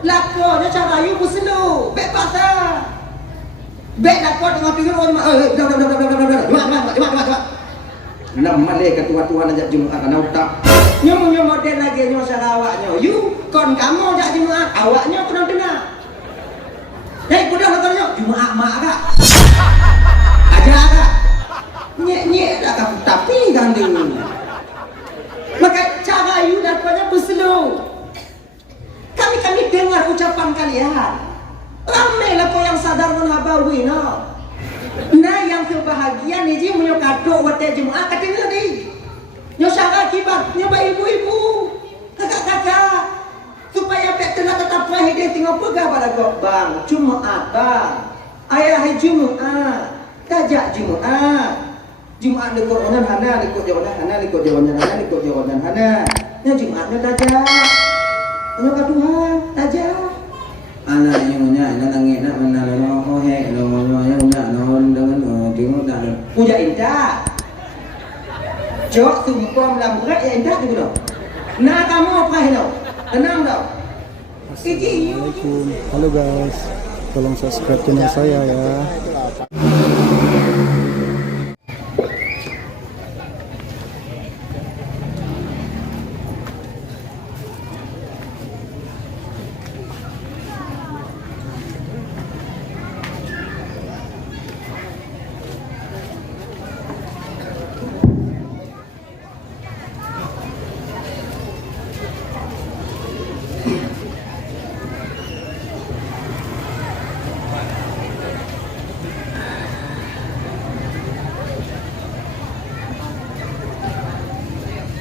Lakonya cara you berselu, bek pasar. Bek lakon dengan tinggal orang nama le ketua-tuan ajak Jumat karena utak nyomo model lagi nyomo Sarawaknya you kon kamu ajak Jumat awaknya pernah dengar hei kuda motornya Jumat mak kak aja kak nyek dah tapi gandeng maka cara you lakonnya berselu kami dengar ucapan kalian ramai lah kau yang sadar menhabawi no. Nah yang kebahagiaan ni je punya kado waktu Jumaat katanya ni. Nyo syara kibat, nyo ba ibu-ibu, kakak-kakak supaya pek telah tetap dia tengok pegah pada kau bang. Jumaat bang. Ayah hari Jumaat. Tajak Jumaat. Jumaat lekor onan hana, lekor jawanan hana, lekor jawanan hana, lekor jawanan hana. Nya Jumaatnya tajak. Nyo ka Tuhan, tajak. Anak nyonya anak nangis nak mana lo oh he lo nyonya nyonya non dengan tengok dah puja indah jok tumpam lambat ya indah tu lo nah kamu apa hello tenang dong Assalamualaikum, halo guys, tolong subscribe channel saya ya.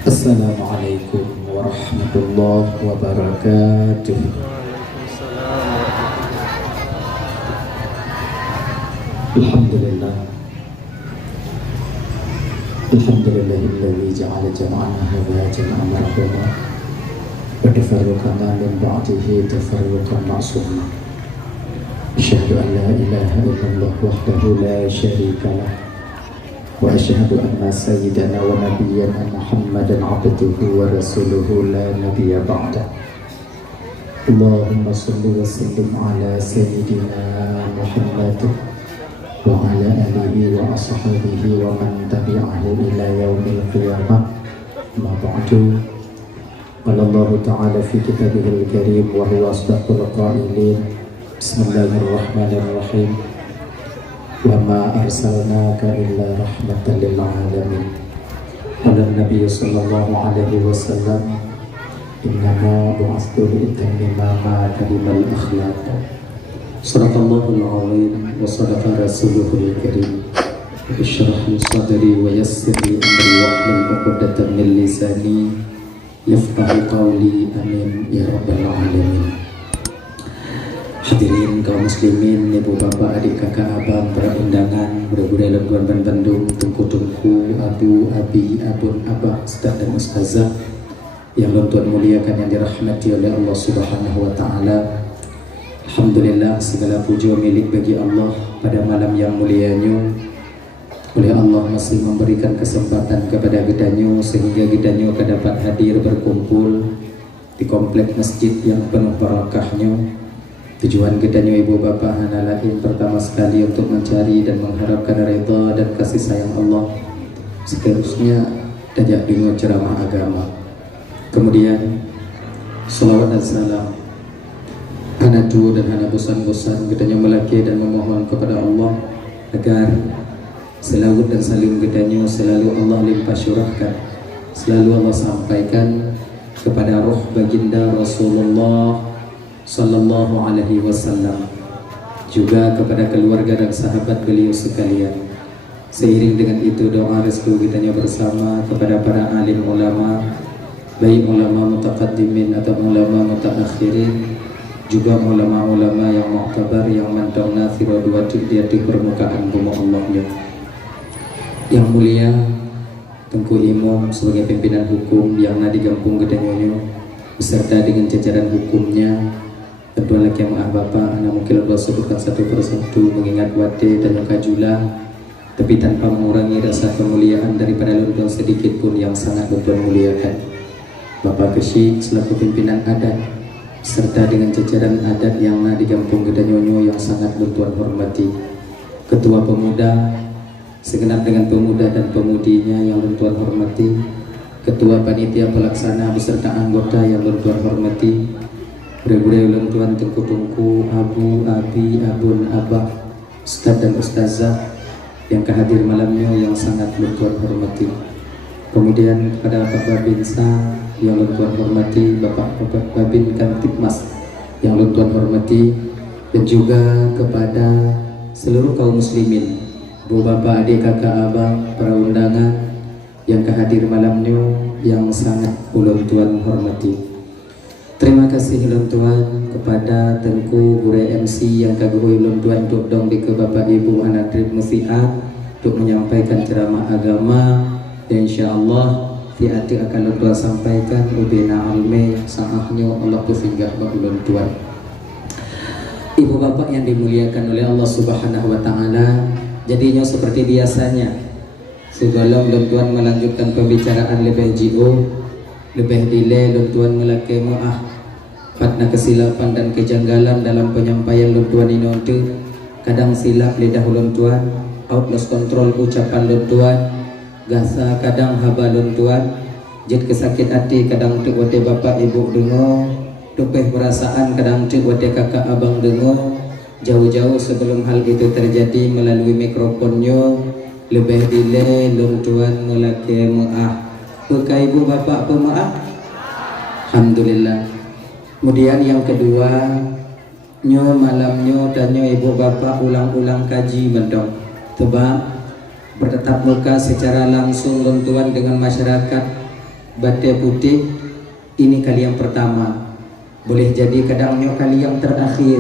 Assalamualaikum warahmatullahi wabarakatuh. Alhamdulillah. Alhamdulillahilladzi ja'ala jam'ana hadza jam'an marhuma wa tafarraqana min ba'dihi tafarruqan ma'suma. Asyhadu an la ilaha illallah wahdahu la syarika lah. Wa asyhadu anna sayyidana wa nabiyyana Muhammadan abduhu wa rasuluhu la nabiyya ba'da. Allahumma shalli wa sallim ala sayyidina Muhammad wa ala alihi wa ashabihi wa man tabi'ahu ila yaumil qiyamah. Ma ba'du. Qala Allah ta'ala fi kitabihil karim wa huwa asdaqul qailin. Bismillahirrahmanirrahim. Wa ma arsalnaka illa rahmatan lil alamin. Qala Nabi sallallahu alaihi wasallam, innama bu'astu li utammima kalimal akhlaq. Sadaqallahul azim wa sadaqa rasuluhul karim. Ishrah li sadri wa yassir li amri wahlul 'uqdatam min lisani yafqahu qawli. Amin ya rabbal alamin. Hadirin kaum muslimin, ibu bapak, adik kakak, abang, para undangan, budak-budak Labuan Ban Bandung, tungku-tungku, abu, abi, abun, abah, ustaz dan ustazah yang Tuhan muliakan, yang dirahmati oleh Allah Subhanahu wa taala. Alhamdulillah, segala puja milik bagi Allah pada malam yang mulianya. Oleh Allah masih memberikan kesempatan kepada gedanyo sehingga gedanyo dapat hadir berkumpul di komplek masjid yang penuh barakahnya. Tujuan gedanyo ibu bapak hanya lain pertama sekali untuk mencari dan mengharapkan ridha dan kasih sayang Allah. Seterusnya tajak dengar ceramah agama. Kemudian salawat dan salam hana tu dan hana bosan-bosan gedanyo melaki dan memohon kepada Allah agar selawat dan salim gedanyo selalu Allah limpah syurahkan, selalu Allah sampaikan kepada roh baginda Rasulullah sallallahu alaihi wasallam, juga kepada keluarga dan sahabat beliau sekalian. Seiring dengan itu doa restu kitanya bersama kepada para alim ulama, baik ulama mutaqaddimin atau ulama mutaakhirin, juga ulama-ulama yang mu'tabar yang mandangna firadwatin di permukaan bumi Allah. Yang mulia Tengku Imam sebagai pimpinan hukum yang nadi gampung gedanyonyo beserta dengan jajaran hukumnya. Kedua laki yang maaf bapak, anak mungkin Allah sebutkan satu persatu mengingat wate dan kajula, tapi tanpa mengurangi rasa kemuliaan daripada lundang sedikit pun yang sangat betul muliakan. Bapak Kesyik selaku pimpinan adat serta dengan jajaran adat yang di Kampung Gedanyonyo yang sangat Tuan hormati, Ketua Pemuda, segenap dengan pemuda dan pemudinya yang Tuan hormati, Ketua Panitia Pelaksana beserta anggota yang Tuan hormati, Bre-bre Tuan tengku-tengku, abu, abi, abun, abah, ustaz dan ustazah yang kehadir malamnya yang sangat Tuan hormati. Kemudian kepada Pak Babinsa yang Tuan hormati, Bapak Babin Kantipmas yang Tuan hormati, dan juga kepada seluruh kaum muslimin, Bu Bapak, adik, kakak, abang, para undangan yang kehadir malamnya yang sangat Tuan hormati. Terima kasih Tuan kepada Tengku Gure MC yang kagui Tuan untuk dong di ke Bapak Ibu anak trip musiat untuk menyampaikan ceramah agama, dan insyaallah Tiati akan Tuan sampaikan ubina alme sahahnya Allah sehingga ulun Tuan. Ibu bapak yang dimuliakan oleh Allah Subhanahu wa taala, jadinya seperti biasanya sebelum Tuan melanjutkan pembicaraan lebih jauh, lebih delay Tuan melaki maaf karena kesilapan dan kejanggalan dalam penyampaian Tuan ini untuk kadang silap lidah Tuan, outloss control ucapan Tuan, gasa kadang haba Tuan, jet kesakit hati kadang untuk wate bapak ibu dengo, tupeh perasaan kadang untuk wate kakak abang dengo. Jauh-jauh sebelum hal itu terjadi melalui mikrofonnya lebih delay Tuan melaki maaf. Buka ibu bapak pemaaf, alhamdulillah. Kemudian yang kedua, nyo malamnya tanya ibu bapak ulang-ulang kaji bendong tebak bertetap muka secara langsung Tuan dengan masyarakat Batai Putih. Ini kali yang pertama, boleh jadi kadangnya kali yang terakhir.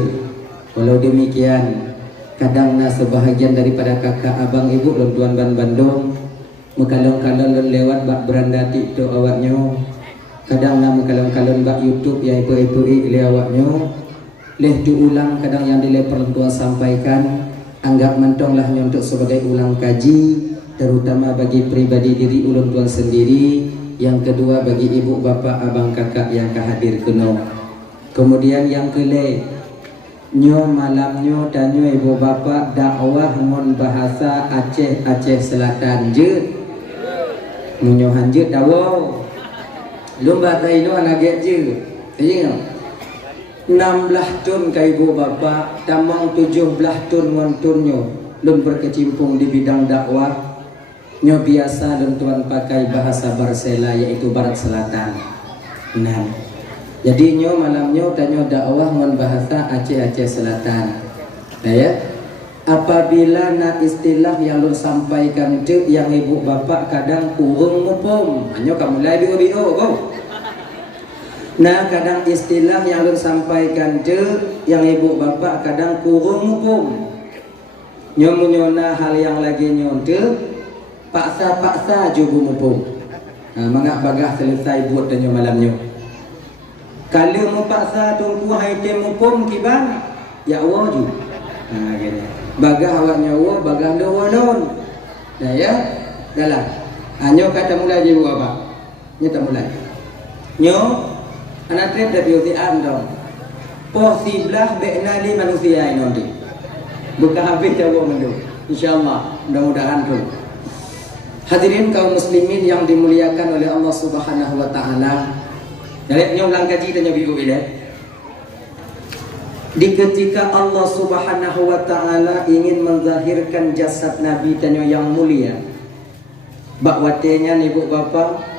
Walau demikian, kadangnya sebahagian daripada kakak abang ibu Tuan Bandung mekalong-kalong lewat bak beranda TikTok awaknya, kadangnya mekalong-kalong bak YouTube yang ibu-ibu awaknya leh diulang kadang yang dilepar Tuan sampaikan. Anggap mentonglah untuk sebagai ulang kaji, terutama bagi pribadi diri ulun Tuan sendiri. Yang kedua bagi ibu bapak abang kakak yang kehadir kuno. Kemudian yang kele nyo malamnyo danyo ibu bapak dakwah ngon bahasa Aceh Selatan je nyo hanjut dawo lumba taino anak je ayo 16 tahun ke ibu bapak, tamang 17 tahun ngontunnya lun berkecimpung di bidang dakwah. Nyo biasa Tuan pakai bahasa Barsela, yaitu Barat Selatan. Nah, jadi nyo malamnya tanya dakwah ngon bahasa Aceh Selatan. Nah ya, apabila na istilah yang lun sampaikan itu yang ibu bapak kadang kurung mupom, nyo kamu lagi biho go. Nah kadang istilah yang lu sampaikan je yang ibu bapak kadang kurung hukum nyomunyona hal yang lagi nyonte paksa jubu hukum. Nah, mangak bagah selesai buat dan malamnya kalau mau paksa tunggu haitem hukum kiban ya Allah ju. Nah gini bagah awaknya Allah bagah non. Nah ya dalam hanya kata mulai je bapak nyata mulai nyo anak trip dari UTM dong. Posiblah beknali manusia ini nanti. Bukan habis jauh mendung. Insyaallah mudah-mudahan tuh. Hadirin kaum muslimin yang dimuliakan oleh Allah Subhanahu wa taala. Dari ulang kaji dan nyobi uile. Di ketika Allah Subhanahu wa taala ingin menzahirkan jasad Nabi tanyo yang mulia. Bakwatenya ibu bapak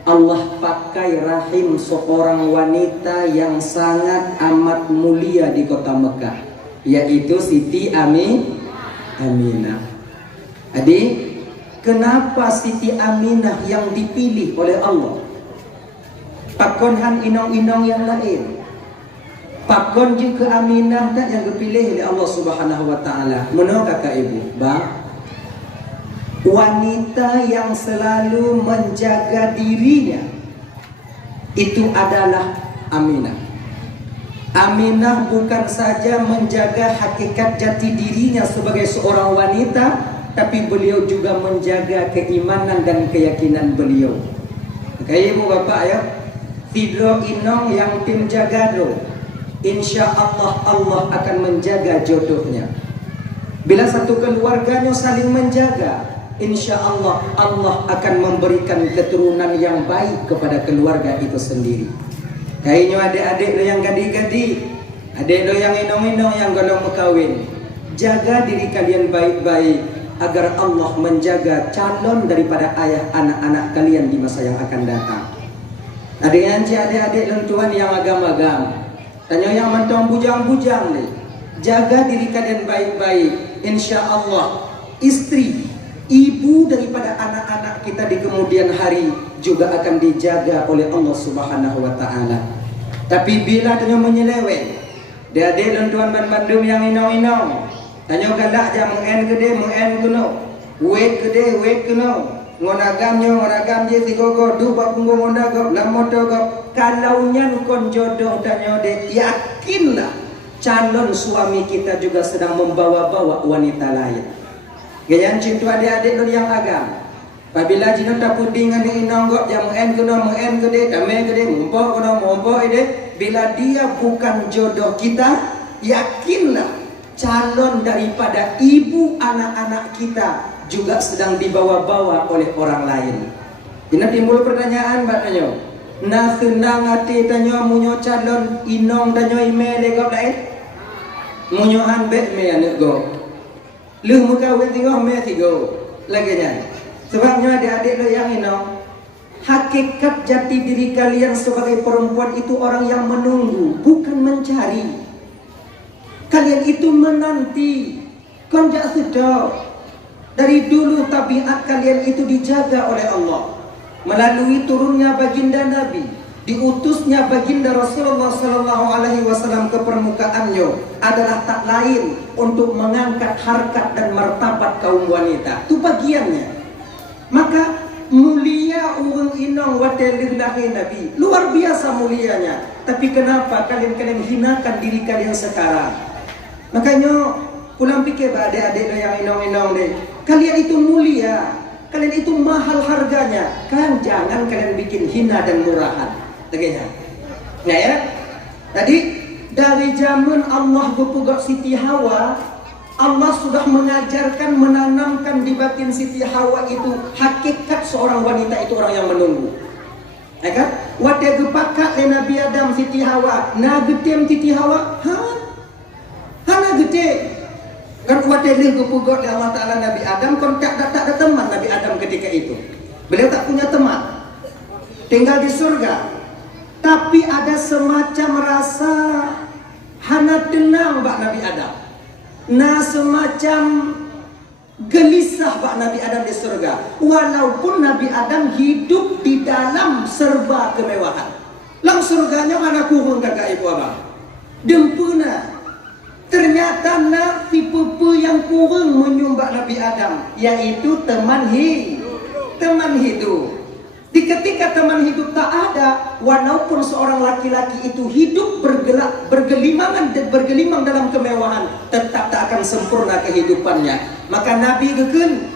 Allah pakai rahim seorang wanita yang sangat amat mulia di kota Mekah, yaitu Siti Aminah. Jadi kenapa Siti Aminah yang dipilih oleh Allah? Pakonhan inong-inong yang lain. Pakon juga Aminah tak yang dipilih oleh Allah Subhanahu wa taala. Menurut kakak ibu, bang, wanita yang selalu menjaga dirinya itu adalah Aminah. Aminah bukan saja menjaga hakikat jati dirinya sebagai seorang wanita, tapi beliau juga menjaga keimanan dan keyakinan beliau. Oke ibu bapak ya, Tidro inong yang tim jagado, insya Allah Allah akan menjaga jodohnya. Bila satu keluarganya saling menjaga, insya Allah Allah akan memberikan keturunan yang baik kepada keluarga itu sendiri. Kayaknya adik-adik lo yang gadi-gadi, adik lo yang inong-inong yang golong berkawin, jaga diri kalian baik-baik agar Allah menjaga calon daripada ayah anak-anak kalian di masa yang akan datang. Adik-adik lentuan yang agam-agam, tanya yang mentong bujang-bujang nih, jaga diri kalian baik-baik. Insya Allah istri, ibu daripada anak-anak kita di kemudian hari juga akan dijaga oleh Allah Subhanahu wa Ta'ala. Tapi bila tanya menyeleweng, adik lentuan Bandung yang inong-inong, tanya galak jam mengen gede mengen kuno, wait gede wait kuno, ngonagam je si gogo du bak punggung ondago namoto go. Kalau nyan kon jodoh tanya de, yakinlah calon suami kita juga sedang membawa-bawa wanita lain. Gayan cinta adik-adik lo yang agam. Apabila jino tak puding ane inonggok jam mengen gede dame gede mumpo ide, bila dia bukan jodoh kita, yakinlah calon daripada ibu anak-anak kita juga sedang dibawa-bawa oleh orang lain. Ini timbul pertanyaan batanya, na senang hati tanya munyo calon inong tanya email legap lain, munyo hanbet me anak go, lu muka wetingoh me tigo lagi nya. Sebabnya adik-adik lo yang inong, hakikat jati diri kalian sebagai perempuan itu orang yang menunggu, bukan mencari. Kalian itu menanti, konjak sudah. Dari dulu tabiat kalian itu dijaga oleh Allah melalui turunnya baginda Nabi, diutusnya baginda Rasulullah SAW ke permukaannya adalah tak lain untuk mengangkat harkat dan martabat kaum wanita. Itu bagiannya. Maka mulia urang inong watelillahi Nabi, luar biasa mulianya. Tapi kenapa kalian hinakan diri kalian sekarang? Makanya pulang pikir adik-adik yang inong-inong deh, kalian itu mulia, kalian itu mahal harganya, kan jangan kalian bikin hina dan murahan. Tegaknya. Nah ya, tadi dari zaman Allah berpugak Siti Hawa, Allah sudah mengajarkan, menanamkan di batin Siti Hawa itu hakikat seorang wanita itu orang yang menunggu. Ya kan? Wadah gepakat le Nabi Adam Siti Hawa, na getem Siti Hawa, hana gede. Kan wadah le gepugot Allah Taala Nabi Adam, kon tak ada teman Nabi Adam ketika itu. Beliau tak punya teman. Tinggal di surga. Tapi ada semacam rasa hana tenang bak Nabi Adam. Nah semacam gelisah Pak Nabi Adam di surga. Walaupun Nabi Adam hidup di dalam serba kemewahan. Lang surganya mana kurung kakak ibu abang. Dempuna. Ternyata tipe yang kurung menyumbak Nabi Adam, yaitu teman hidup. Di ketika teman hidup tak ada, walaupun seorang laki-laki itu hidup bergelimang dalam kemewahan, tetap tak akan sempurna kehidupannya. Maka Nabi geken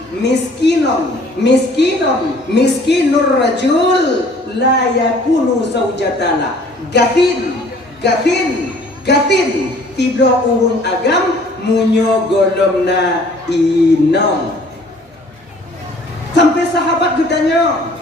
miskinur rajul la yakunu zaujatana. Gatin tidro urun agam munyo golomna inong. Sampai sahabat ditanya,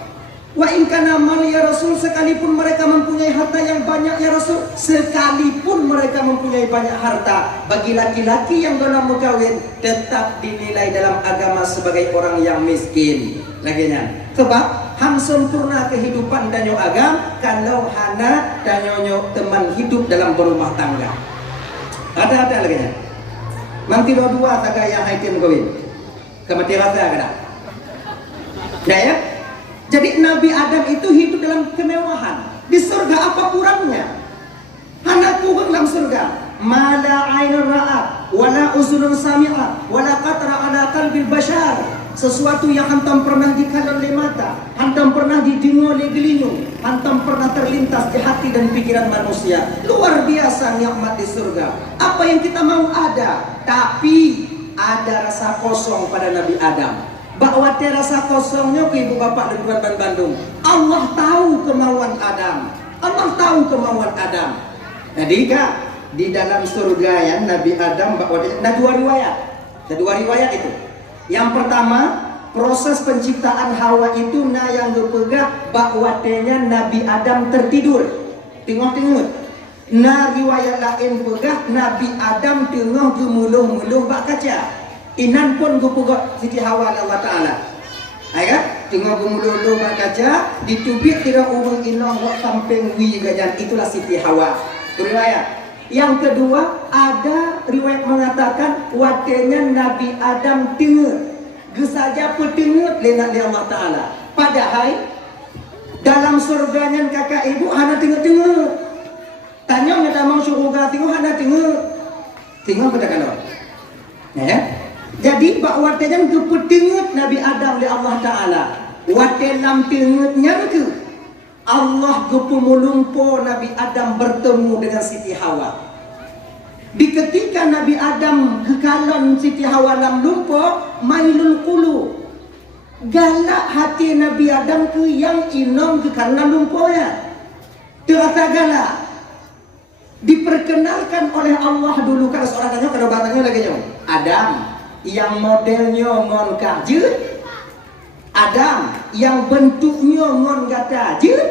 wa in kana mal ya Rasul, sekalipun mereka mempunyai harta yang banyak ya Rasul, sekalipun mereka mempunyai banyak harta, bagi laki-laki yang dalam berkawin tetap dinilai dalam agama sebagai orang yang miskin. Laginya, sebab han sempurna kehidupan danyo agam kalau hana danyo teman hidup dalam berumah tangga. Ada laginya. Manti dua taga yang haitin kawin. Kemati rasa kada. Nah ya. Jadi Nabi Adam itu hidup dalam kemewahan. Di surga apa kurangnya? Hana kurang dalam surga. Mala ainun ra'at, wala uzunun sami'at, wala qatra ala qalbil bashar. Sesuatu yang hantam pernah dikalau oleh mata, hantam pernah didengar oleh telinga, hantam pernah terlintas di hati dan pikiran manusia. Luar biasa nikmat di surga. Apa yang kita mau ada, tapi ada rasa kosong pada Nabi Adam. Bahwa rasa kosongnya ke ibu bapak dan Bandung. Allah tahu kemauan Adam. Allah tahu kemauan Adam. Jadi kak, di dalam surga ya Nabi Adam ada dua riwayat itu. Yang pertama, proses penciptaan Hawa itu yang berpegang bakwatenya Nabi Adam tertidur tengok-tengok. Riwayat lain pegah Nabi Adam tengah gemuluh-muluh bak kaca. Inan pun gupegot Siti Hawa Allah Ta'ala. Ayat tengah gemuluh-muluh bak kaca, ditubik tidak urung inong wak samping wi gajan, itulah Siti Hawa. Itu riwayat. Yang kedua, ada riwayat mengatakan watenya Nabi Adam tengah gesaja petengut lenat di Allah Ta'ala. Padahal dalam surganya kakak ibu hana tengok-tengok. Tanya minta mau surga tengok hana tengok pada kalau. Ya. Jadi bak watenya kepetengut Nabi Adam di Allah Ta'ala. Watelam tengutnya ke Allah gepumulumpo Nabi Adam bertemu dengan Siti Hawa. Di ketika Nabi Adam kekalon Siti Hawa lam lumpo, mailul qulu. Galak hati Nabi Adam ke yang inom ke karena lumpo ya. Terasa galak. Diperkenalkan oleh Allah dulu kalau seorang tanya kalau batangnya lagi nyo. Adam yang modelnya ngon kajut. Adam yang bentuknya ngon gata jut.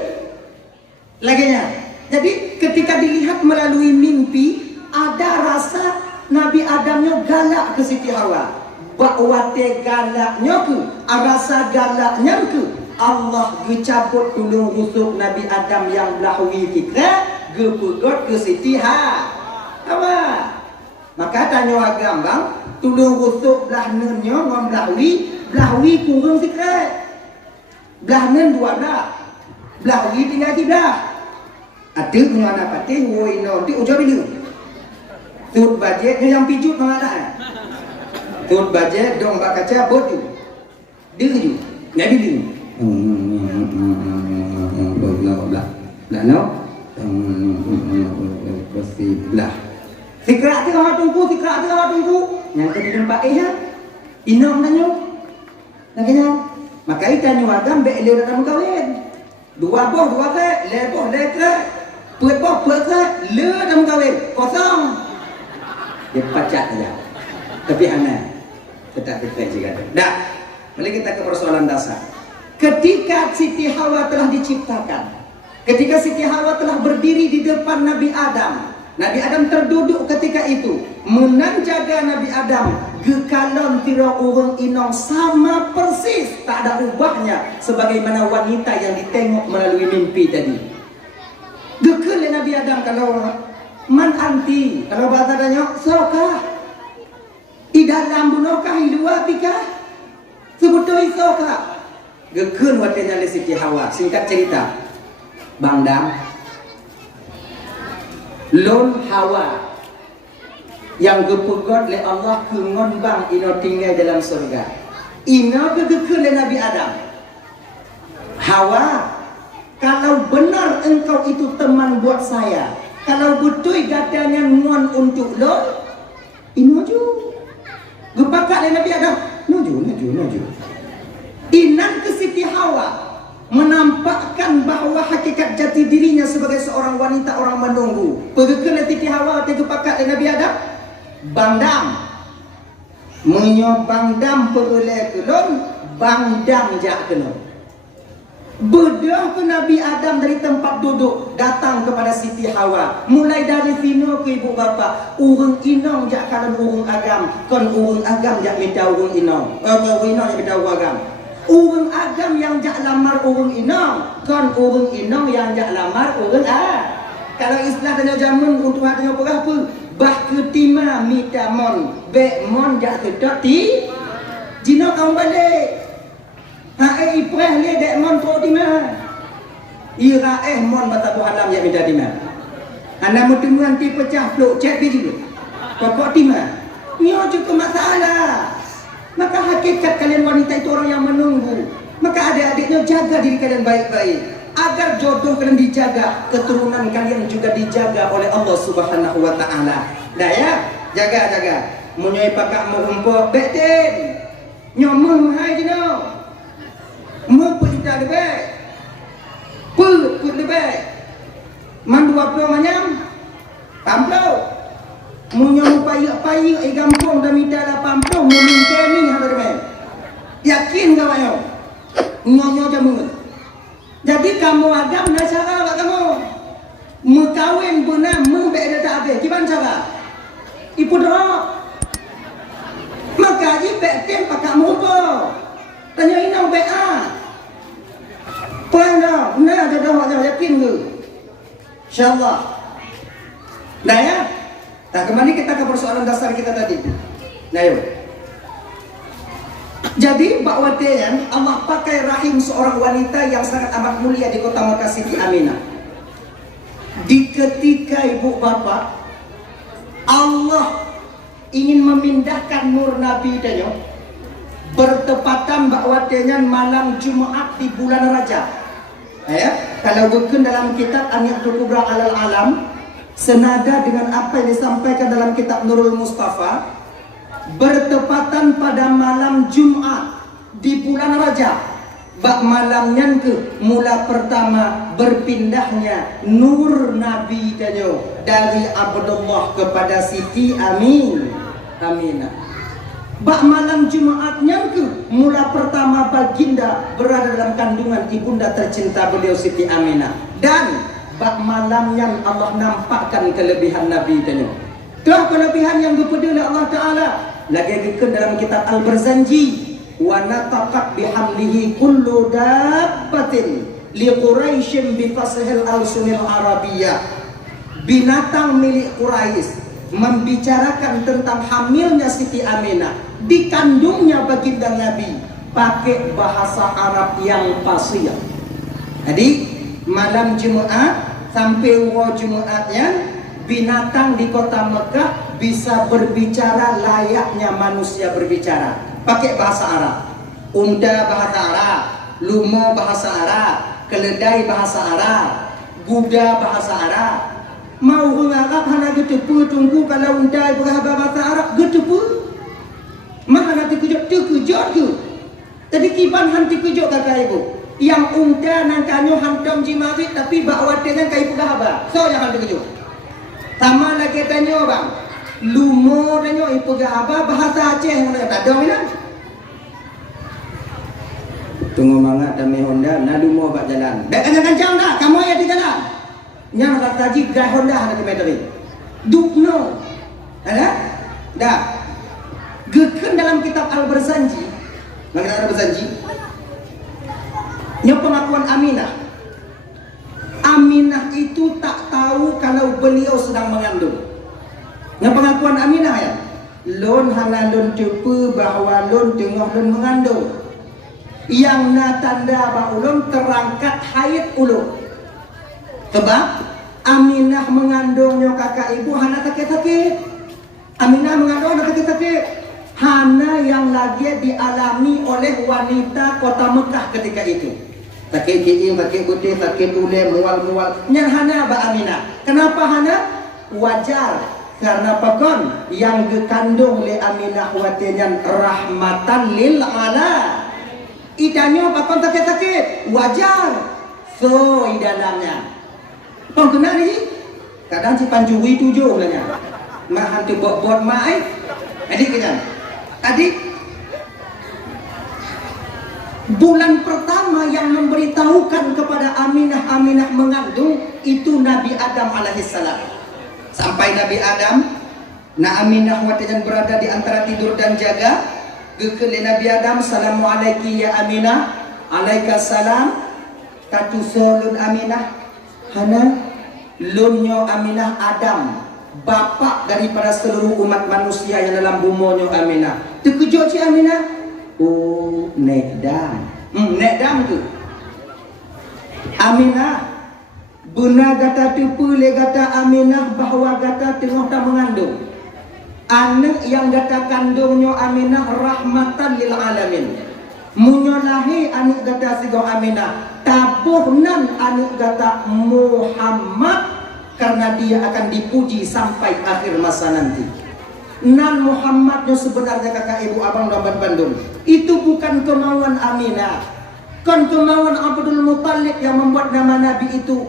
Laginya. Jadi ketika dilihat melalui mimpi, ada rasa Nabi Adamnya galak ke Siti Hawa. Bakwate galaknya ke, rasa galaknya ke, Allah gecabut tulung rusuk Nabi Adam yang belahwi fikrat, gepegot ke Siti Hawa. Maka tanya agam bang, tulung rusuk belah nennya ngom belahwi kurang fikrat. Belah nen dua belahwi tinggal tiga. Ada punya anak pati, woi nanti ujar bila. Tut bajet yang pijut mengadak. Tut bajet dong bak kaca bot tu. Dia tu. Enggak dia. Bla. Dah no. Pasti belah. Fikrat dia ha tunggu. Yang tadi tempat ya. Inom nanyo. Nakanya. Maka ikan nyuagam be le dalam kawin. Dua ke, le ke. Puet ke, le dalam kawin. Kosong. Dia pacat saja. Tapi aneh. Tetap juga. Dah. Mari kita ke persoalan dasar. Ketika Siti Hawa telah diciptakan, ketika Siti Hawa telah berdiri di depan Nabi Adam, Nabi Adam terduduk ketika itu menanjaga Nabi Adam. Gekalon tira urang inong sama persis, tak ada ubahnya sebagaimana wanita yang ditengok melalui mimpi tadi. Gekal Nabi Adam kalau man anti, kalau bahasa tanya sokah i dalam bunokah i luar pikah sebutoi sokah. Gekal watenya le Siti Hawa. Singkat cerita, Bang Dam lon Hawa yang gepegot le Allah ke ngonbang ino tinggal dalam surga. Ino kekekal Nabi Adam. Hawa, kalau benar engkau itu teman buat saya, kalau betul katanya ngon untuk lo, ino ju. Gepakat le Nabi Adam. Noju. Inan ke Siti Hawa menampakkan bahawa hakikat jati dirinya sebagai seorang wanita orang menunggu. Perkekal Siti Hawa tergepakat le Nabi Adam. Bangdam menyobang peroleh kelon bangdam jak kena bedah ke Nabi Adam dari tempat duduk datang kepada Siti Hawa. Mulai dari sini ke ibu bapa, urang inong jak kalan urang agam, kon urang agam jak minta urang inong, urang inong jak minta urang agam. Urang agam yang jak lamar urang inong, kon urang inong yang jak lamar urang Kalau istilah tanya jamun untuk tanya apa? Bah ketima mita mon be mon jak sedot ti jino kau balik ha ipreh le dek mon tro tima ira mon bata bu alam ya mita tima anda mutemuan ti pecah pluk cek biji pokok tima nyo cukup masalah. Maka hakikat kalian wanita itu orang yang menunggu. Maka adik-adiknya jaga diri kalian baik-baik agar jodoh kalian dijaga, keturunan kalian juga dijaga oleh Allah Subhanahu wa taala. Dah ya, jaga. Menyoi pakak merumpo beten. Nyomong hai dino. Mu pita lebih. Put lebih. Mandua pro manyam. Pamplo. Munyo payak-payak gampung dan minta la pamplo meminteni hadir. Yakin kau ayo. Nyonya jamu. Jadi kamu agam na cara awak kamu. Mekawin benar membeda tak habis. Gimana cara? Ibu doa. Maka ibe tem pakai muka. Tanya inau BA. Pernah, nah ada dah yakin ke? Insyaallah. Nah ya. Nah, kembali kita ke persoalan dasar kita tadi. Nah, yuk. Jadi bakwatian Allah pakai rahim seorang wanita yang sangat amat mulia di kota Mekah, Siti Aminah. Di ketika ibu bapak Allah ingin memindahkan nur Nabi danyo bertepatan bakwatian malam Jumat di bulan Rajab. Ya, kalau bukan dalam kitab An-Ni'matul Kubra Alal Alam senada dengan apa yang disampaikan dalam kitab Nurul Mustafa, bertepatan pada malam Jumat di bulan Rajab, bak malamnya ke mula pertama berpindahnya nur Nabi danyo dari Abdullah kepada Siti Aminah. Bak malam Jumatnya ke mula pertama baginda berada dalam kandungan ibunda tercinta beliau Siti Aminah, dan bak malamnya Allah nampakkan kelebihan Nabi tadi. Itulah kelebihan yang dipedulikan oleh Allah Ta'ala. Lagi dikatakan dalam kitab Al-Barzanji, wa nataqat bihamlihi kullu dabbatin li Quraisyin bi fasihil al-sunil Arabiyyah. Binatang milik Quraisy membicarakan tentang hamilnya Siti Aminah, dikandungnya baginda Nabi pakai bahasa Arab yang fasih. Jadi malam Jumat sampai Jumatnya binatang di kota Mekah bisa berbicara layaknya manusia berbicara pakai bahasa Arab. Unta bahasa Arab, lumo bahasa Arab, keledai bahasa Arab, kuda bahasa Arab. Mau orang Arab hanya getepu tunggu kalau unta bahasa Arab getepu. Mana nanti kejut tu. Tadi kipan hanti kejut kakak ibu. Yang unta nangkanyo hantam jimarit tapi bawa dengan kai pugah apa? So yang hantu kejut. Sama lagi tanyo bang. Lumo tanyo ipugah apa bahasa Aceh mana tak ada mina. Tunggu mangga demi Honda na lumo bak jalan. Baik kencang dah, kamu ya di jalan. Yang kata jika Honda ada kilometer. Dukno. Ada? Dah. Geken dalam kitab Al-Barzanji. Dalam kitab Al-Barzanji. Yang pengakuan Aminah itu tak tahu kalau beliau sedang mengandung. Yang pengakuan Aminah ya, lon hana lon cepu bahawa lon tengah lon mengandung. Yang na tanda bahawa lon terangkat haid ulun. Sebab Aminah mengandungnya kakak ibu hana sakit-sakit. Aminah mengandung hana sakit-sakit. Hana yang lagi dialami oleh wanita kota Mekah ketika itu. Sakit gigi, sakit putih, sakit tulen, mual-mual. Yang hana ba Aminah. Kenapa hana? Wajar. Karena pakon yang dikandung oleh Aminah watinya rahmatan lil ala. Idanyo pakon sakit-sakit. Wajar. So di dalamnya. Kau kenal ni? Kadang si panjui tujuh belanya. Mak hantu bot-bot mai. Adik kenal. Adik, bulan pertama yang memberitahukan kepada Aminah mengandung itu Nabi Adam alaihissalam. Sampai Nabi Adam, Aminah watijan berada di antara tidur dan jaga. Gekele Nabi Adam, Assalamu alaiki ya Aminah. Alaikassalam. Katu solun Aminah. Hana lunyo Aminah Adam, bapak daripada seluruh umat manusia yang dalam bumonyo Aminah. Terkejut si Aminah. Oh, nekdam. Nekdam tu. Aminah Buna gata tipu le gata Aminah bahawa gata tengah tak mengandung. Anak yang gata kandungnya Aminah rahmatan lil alamin. Munyo lahi anak gata sigo Aminah tabuh nan anak gata Muhammad, karena dia akan dipuji sampai akhir masa nanti. Nan Muhammadnya sebenarnya kakak ibu abang dan Bandung. Itu bukan kemauan Aminah. Kon kemauan Abdul Muttalib yang membuat nama Nabi itu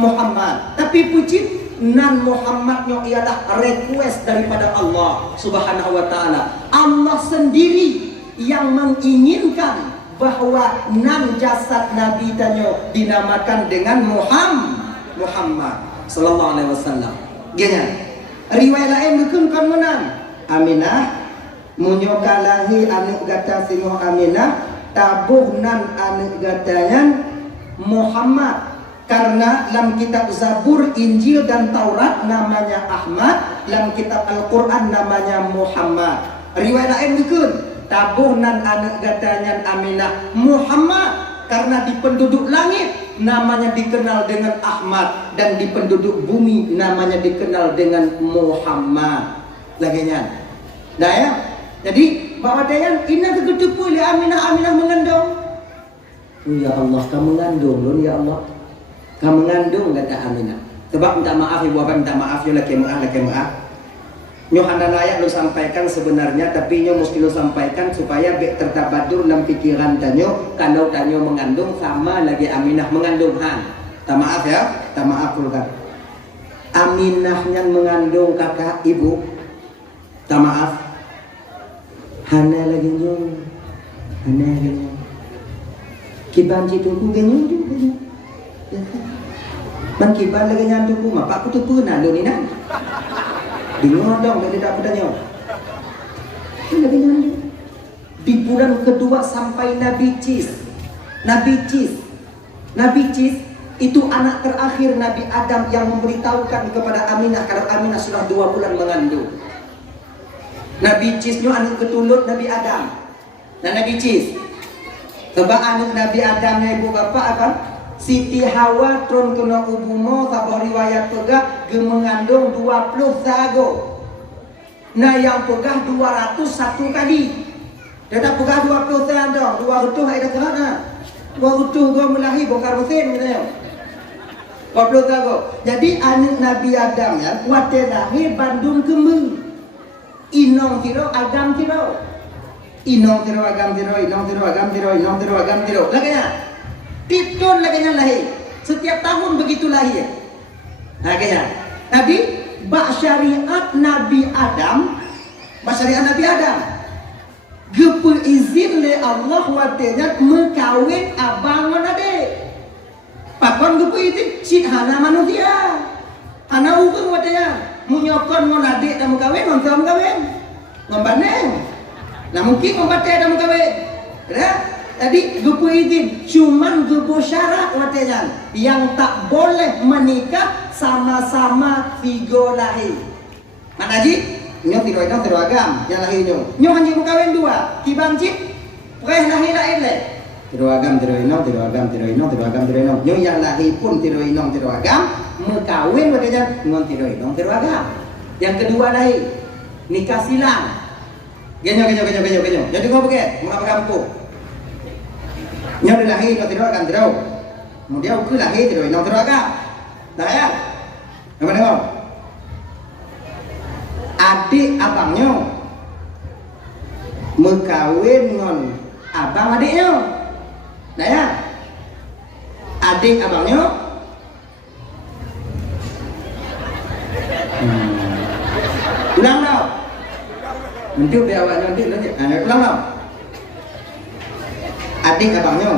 Muhammad. Tapi puji nan Muhammadnya ialah request daripada Allah Subhanahu wa taala. Allah sendiri yang menginginkan bahwa nan jasad Nabi tanyo dinamakan dengan Muhammad sallallahu alaihi wasallam. Genya. Riwayat lain bukan kon menang. Aminah munyokalahi anu gata simo Aminah tabuh nan anu gatayan Muhammad, karena dalam kitab Zabur, Injil dan Taurat namanya Ahmad, dalam kitab Al-Quran namanya Muhammad. Riwayat lain bukan tabuh nan anu gatayan Aminah Muhammad, karena di penduduk langit namanya dikenal dengan Ahmad, dan di penduduk bumi namanya dikenal dengan Muhammad. Laginya nah ya, jadi bahwa Dayan ina kegedepu li Aminah mengandung. Oh ya Allah, kamu mengandung loh ya Allah. Kamu mengandung kata Aminah. Sebab minta maaf ibu bapak, minta maaf yo laki maaf. Nyo handa layak lo sampaikan sebenarnya, tapi nyo mesti lo sampaikan supaya bek tertabadur dalam pikiran tanyo kalau tanyo mengandung sama lagi Aminah mengandung han. Tak maaf ya, tak maaf kan. Aminahnya mengandung kakak ibu. Tak maaf. Hana lagi nyong, hana lagi nyong. Kiban cituku genyong juga. Man kiban lagi nyantuku, mak aku tu pernah lo ni nak. Bingung dong, dia tidak bertanya. Itu lagi nyong. Di bulan kedua sampai Nabi Cis itu anak terakhir Nabi Adam yang memberitahukan kepada Aminah kalau Aminah sudah 2 bulan mengandung. Nabi Cisnya anak ketulut Nabi Adam. Dan Nabi Cis sebab anak Nabi Adamnya ibu bapak apa? Siti Hawa tron kena ubumo sabah riwayat pegah ge mengandung 20 sago. Nah yang pegah 201 kali. Dia tak pegah 20 sago, 2 rutuh ada kerana. 2 rutuh go melahi bongkar mesin katanya. 20 sago. Jadi anak Nabi Adam ya kuat lahir Bandung kembang. Inong tiro agam tiro, inong tiro agam tiro, inong tiro agam tiro, inong tiro agam tiro. Laganya, titun laganya lahir. Setiap tahun begitu lahir. Laganya, tapi bak syariat Nabi Adam, gepe izin le Allah watenya mengkawin abangan ade. Pakon gepe izin si hana manusia, hana ukung watenya. Munyokon mon adik dah mengkawin, nonton mengkawin, ngombaneng. Nah mungkin ngombateh dah mengkawin. Ya? Tadi gepu izin, cuman gepu syarat watejan yang tak boleh menikah sama-sama figo lahir. Mana ji? Nyo tiru agam, yang lahir nyo. Nyo hanya mengkawin 2, kibang cip, pokoknya lahir le. Tiru agam, tiru inong. Nyo yang lahir pun tiru inong, tiru agam. Mengkawin watejan ngon tiru inong, tiru agam. Yang kedua lahir nikah silang. Genyo. Jadi kau pakai mengapa kampung? Nyo lahir nong tiru agam tiru. Kemudian aku lahir tiru inong, tiru agam. Dah ya? Nama tengok. Adik abangnya mengkawin ngon abang adiknya. Dah ya? Adik abangnya ulang tau. Nanti biar awak nanti ulang tau. Adik abangnya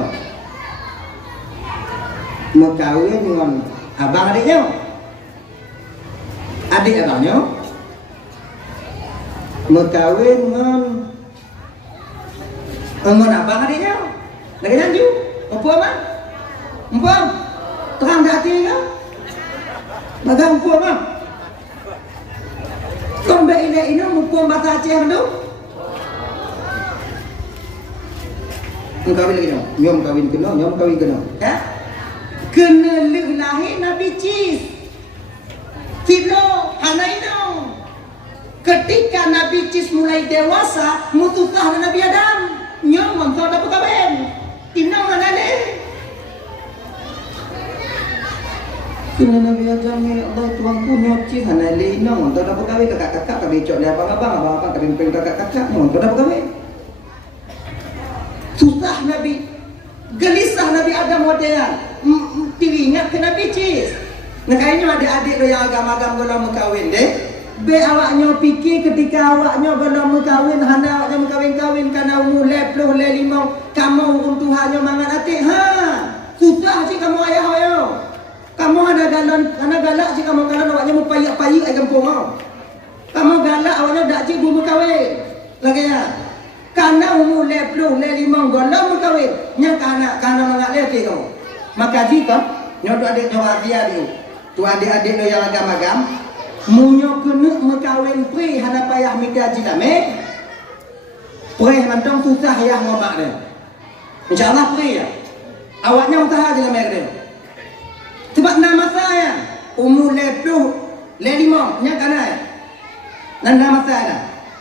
mau kawin dengan abang adiknya. Adik abangnya mau kawin dengan abang adiknya. Lagi lanjut. Apa? Empam. Terang dah hati kan? Bagang empam kan? Kombe ini mumpung bahasa Aceh tu. Kawin lagi nyom kawin kena. Ya? Kena lahir Nabi Cis. Fitlo hanaino. Ketika Nabi Cis mulai dewasa, mutusah Nabi Adam. Nyom mantau dapat kawin. Inang mana ni? Kena Nabi Adam ni Allah tuanku nyoci hana le nong untuk dapat kahwin kakak-kakak kami cok dia abang-abang kami peng kakak-kakak nong untuk dapat kahwin. Susah Nabi Gelisah Nabi Adam modern. Teringat ke Nabi Cis. Nah kayaknya adik-adik yang agama-agama belum berkahwin deh. Be awaknya fikir ketika awaknya belum berkahwin, hana awaknya berkahwin-kahwin karena umur 25, kamu untuhannya mangan atik. Susah sih kamu ayah ayo. Kamu ada galak sih kamu kalau awaknya mau payak-payak ai kampung kau. Kamu galak awaknya dak cik belum berkahwin. Lagi ya. Karena umur 25 belum berkahwin, nya kana mangat leki kamu. Maka jika nyodo adik nyodo dia ni. Tu adik-adik lo yang agam-agam munyo kena mekawin pri hana payah mita jilame. Pri mantong susah ya ngomak dia. Insyaallah pri ya. Awaknya usaha jilame dia. Sebab nama saya umur 25 nya kana ya. Dan nama saya.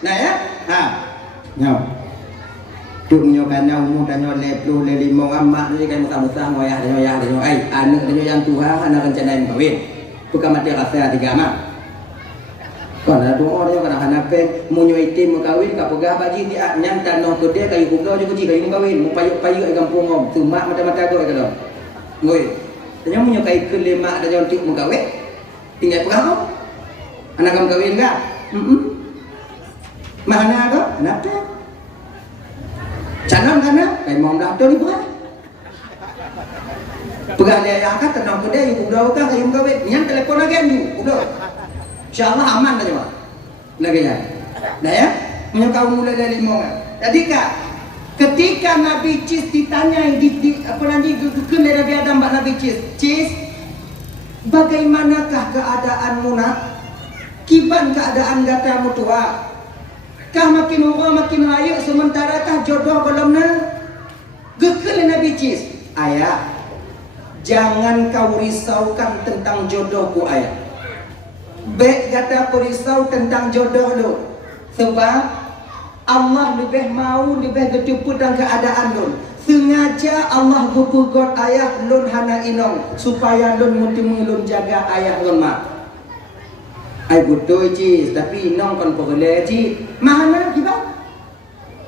Nah ya? Nyo. Tuk nyo kana umur dan nyo 25 amak ni kan musah-musah ngoyah dan nyo ai anak dan nyo yang tua anak rencana kawin. Bukan mati rasa tiga amak. Kon ada dua orang yang kena hanapen munyo itim kawin ka pegah bagi dia nyang tanah gede kayu bunga je kuci kayu kawin mu payuk-payuk ai kampung ngom tumak mata-mata go ai kado. Ngoi. Tanya munyo kai kelima ada jontik mu kawin. Tinggal pegah kau. Anak kamu kawin enggak? Mana kau? Kenapa? Canon kana kai mom dah tu ni buat. Pegah dia akan tenang kedai udah bukan kayu kawin. Nyang telefon lagi ni. Udah. InsyaAllah aman dah cuma. Lagi ya. Dah ya. Menyokau mulai dari lima. Jadi kak, ketika Nabi Cis ditanya apa nanti ke Nabi Adam mbak Nabi Cis, bagaimanakah keadaanmu nak? Kiban keadaan gatamu tua? Kah makin umur makin ayu sementara kah jodoh belum na? Gekele Nabi Cis, ayah, jangan kau risaukan tentang jodohku ayah. Baik kata kau risau tentang jodoh lu. Sebab Allah lebih mau lebih ketupu dan keadaan lu. Sengaja Allah gupugot ayah lun hana inong supaya lun muntimu lun jaga ayah lun mak. Ai butuh Cis, tapi inong kan boleh Cis. Mana kita?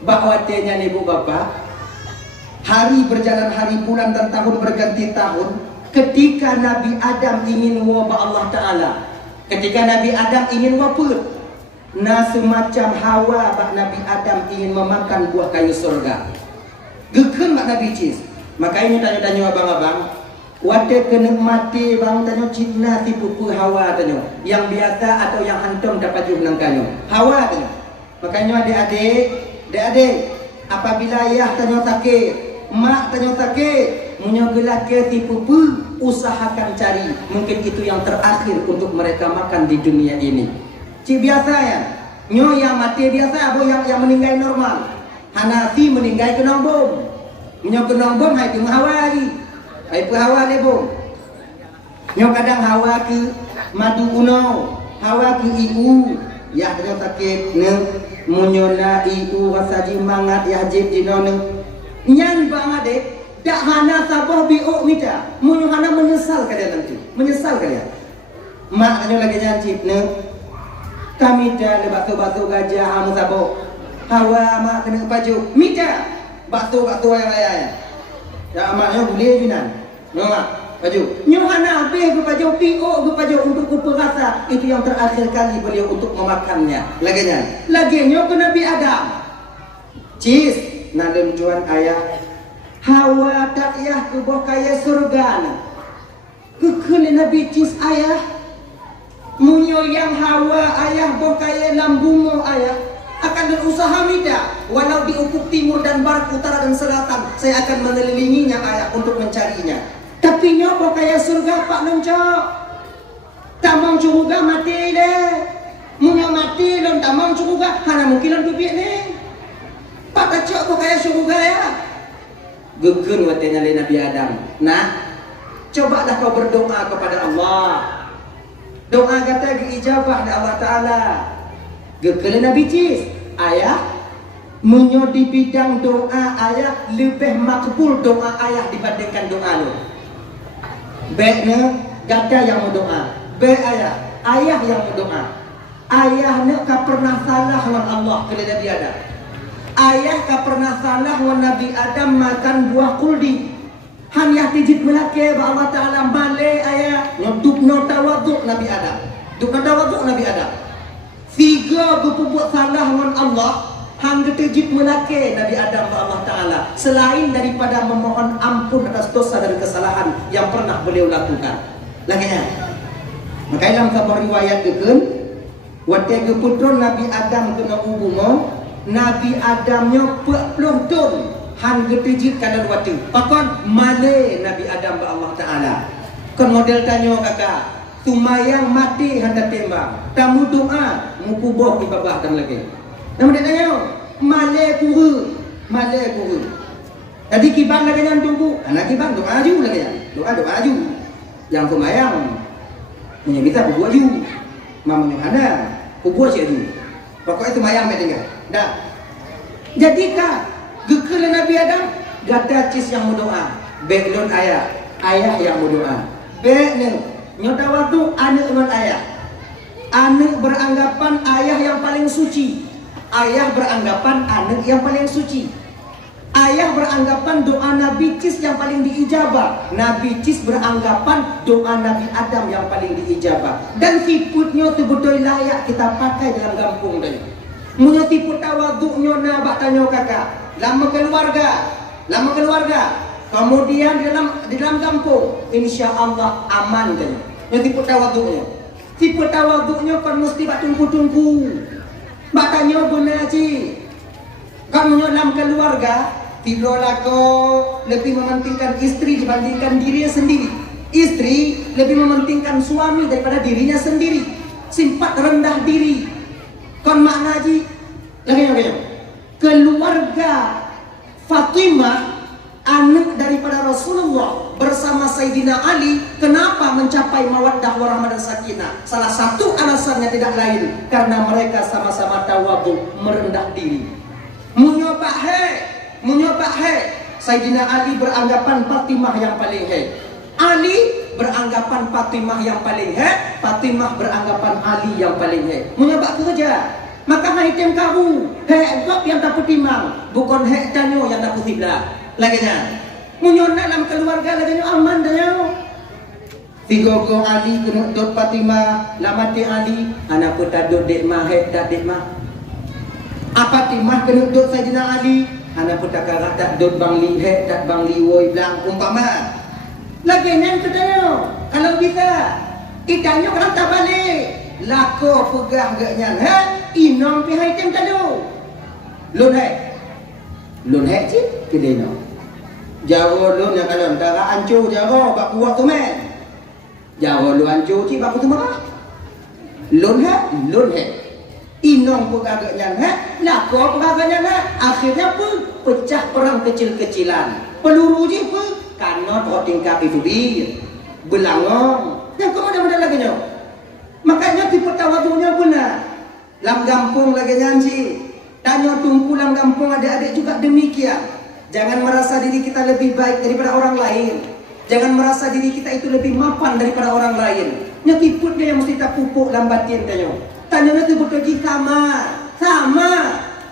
Bakwatnya ibu bapa. Hari berjalan hari bulan dan tahun berganti tahun. Ketika Nabi Adam ingin wabah Allah Ta'ala, ketika Nabi Adam ingin wapur, nah semacam Hawa bak Nabi Adam ingin memakan buah kayu surga. Geken bak Nabi Cis. Makanya tanya-tanya abang-abang, wate kena mati bang tanya cina si pupu Hawa tanya, yang biasa atau yang hantum dapat jumnangkannya. Hawa tanya. Makanya adik-adik, apabila ayah tanya sakit, mak tanya sakit, menyogelah ke si pupu, usahakan cari. Mungkin itu yang terakhir untuk mereka makan di dunia ini. Cik biasa ya, nyo yang mati biasa, abo yang meninggal normal. Hanafi meninggal kena bom. Nyo kena bom hai ke Hawa lagi. Hai pe Hawa le bom. Nyo kadang Hawa ke madu uno, Hawa ke iu. Ya tanya sakit ne, munyona iu wasaji mangat ya jib dinone. Nyan bang adek, dak hana sabah biuk mita. Munyo hana menyesal kada nanti. Menyesal kada. Mak nyo lagi janji ne. Kami dah batu-batu gajah hamu sabo. Hawa mak kena baju. Mita batu-batu ayah. Ya amaknya boleh jinan. No mak baju. Nyo hana habis ke baju piok ke baju untuk kuperasa. Itu yang terakhir kali beliau untuk memakannya. Lagi nyo ke Nabi Adam. Cis nadem juan ayah. Hawa tak yah ke boh kaya surga. Kekele Nabi Cis ayah. Munyo yang Hawa ayah boh kaya lambumo ayah akan berusaha mida walau di ufuk timur dan barat, utara dan selatan saya akan mengelilinginya ayah untuk mencarinya. Tapi nyobo kaya surga pak noncok tamang curuga mati deh. Munyo mati lon tamang curuga hana mungkin lon dubiak nih pak kacok boh kaya surga ya. Gegun watenya le Nabi Adam. Nah, cobalah kau berdoa kepada Allah. Doa kata diijabah oleh Allah Ta'ala. Gekele Nabi Cis, ayah munyo di bidang doa ayah lebih makbul doa ayah dibandingkan doa lo. Baiknya gada yang mau doa, baik ayah yang mau doa. Ayah nak ka pernah salah dengan Allah kepada Nabi Adam. Ayah ka pernah salah dengan Nabi Adam makan buah kuldi. Han yah tijit melake ba Allah Ta'ala male ayah nyoduk nota waduk Nabi Adam. Duk nota waduk Nabi Adam. Tiga berbuat salah dengan Allah, hang tijit melake Nabi Adam ba Allah Ta'ala. Selain daripada memohon ampun atas dosa dan kesalahan yang pernah beliau lakukan. Laginya. Maka dalam kabar riwayat dikeun, waktu keputron Nabi Adam kena hubungo, Nabi Adamnya 40 tahun han getijit kana waktu. Pakon male Nabi Adam ba Allah Taala. Kon model tanyo kakak, tumayang mati hendak tembak. Tamu doa mukuboh di babah dan lagi. Namun dia tanyo male puru, male puru. Tadi kiban lagi yang tunggu, anak kiban doa aju lagi ya. Doa aju. Yang tumayang punya kita kubu aju. Mamanya ada kubu aju. Pokoknya tumayang tinggal. Dah. Jadi kak gekele Nabi Adam gada cis yang berdoa, background ayah yang berdoa, background nyoda waktu anak dengan anak beranggapan ayah yang paling suci, ayah beranggapan anak yang paling suci, ayah beranggapan doa Nabi Cis yang paling diijabah, Nabi Cis beranggapan doa Nabi Adam yang paling diijabah, dan siputnya tu betul layak kita pakai dalam kampung tadi. Munya tipu tawaduknya nak tanya kakak. Lama keluarga. Kemudian di dalam kampung, insya Allah aman kan. Yang tipu tawaduknya. Tipu tawaduknya kan mesti bak tunggu. Bak tanya benar ji. Kamu dalam keluarga, tidak lako lebih mementingkan istri dibandingkan dirinya sendiri. Istri lebih mementingkan suami daripada dirinya sendiri. Simpat rendah diri. Kon makna ji lagi keluarga Fatimah anak daripada Rasulullah bersama Sayyidina Ali kenapa mencapai mawaddah warahmah dan sakinah? Salah satu alasannya tidak lain karena mereka sama-sama tawadhu, merendah diri. Munyobak he Sayyidina Ali beranggapan Fatimah yang paling he. Ali beranggapan Fatimah yang paling he, Fatimah beranggapan Ali yang paling he. Menyebab kerja. Maka haitem kamu, he gop yang tak timang, bukan he tanyo yang tak sibla. Laginya, munyona dalam keluarga laginya aman dah. Tigogo Ali kena dot Fatimah, lamati Ali, anak puta dot dek mah he tak dek mah. Apa timah kena dot Sayyidina Ali, anak puta karat tak dot bangli he tak bangli woi bilang umpama. Lagi yang kedua, kalau bisa ikannya kan tak balik, lako pegah gaknya, inong pihai tem tadu, lun he cik kedeno, jago lun yang kalau darah ancu jago bak kuat tu men, jago lun ancu cik bak tu marah, lun he, inong pegah gaknya, lako pegah gaknya, akhirnya pun pecah perang kecil-kecilan, peluru je pun. Karena kau tingkap itu dia belangong yang kau ada lagi nyo makanya tipe tawaduknya benar lam gampung lagi nyanyi tanya tumpu lam gampung adik-adik juga demikian. Jangan merasa diri kita lebih baik daripada orang lain, jangan merasa diri kita itu lebih mapan daripada orang lain. Nya tiput dia yang mesti tak pupuk lam batin tanya itu betul sama.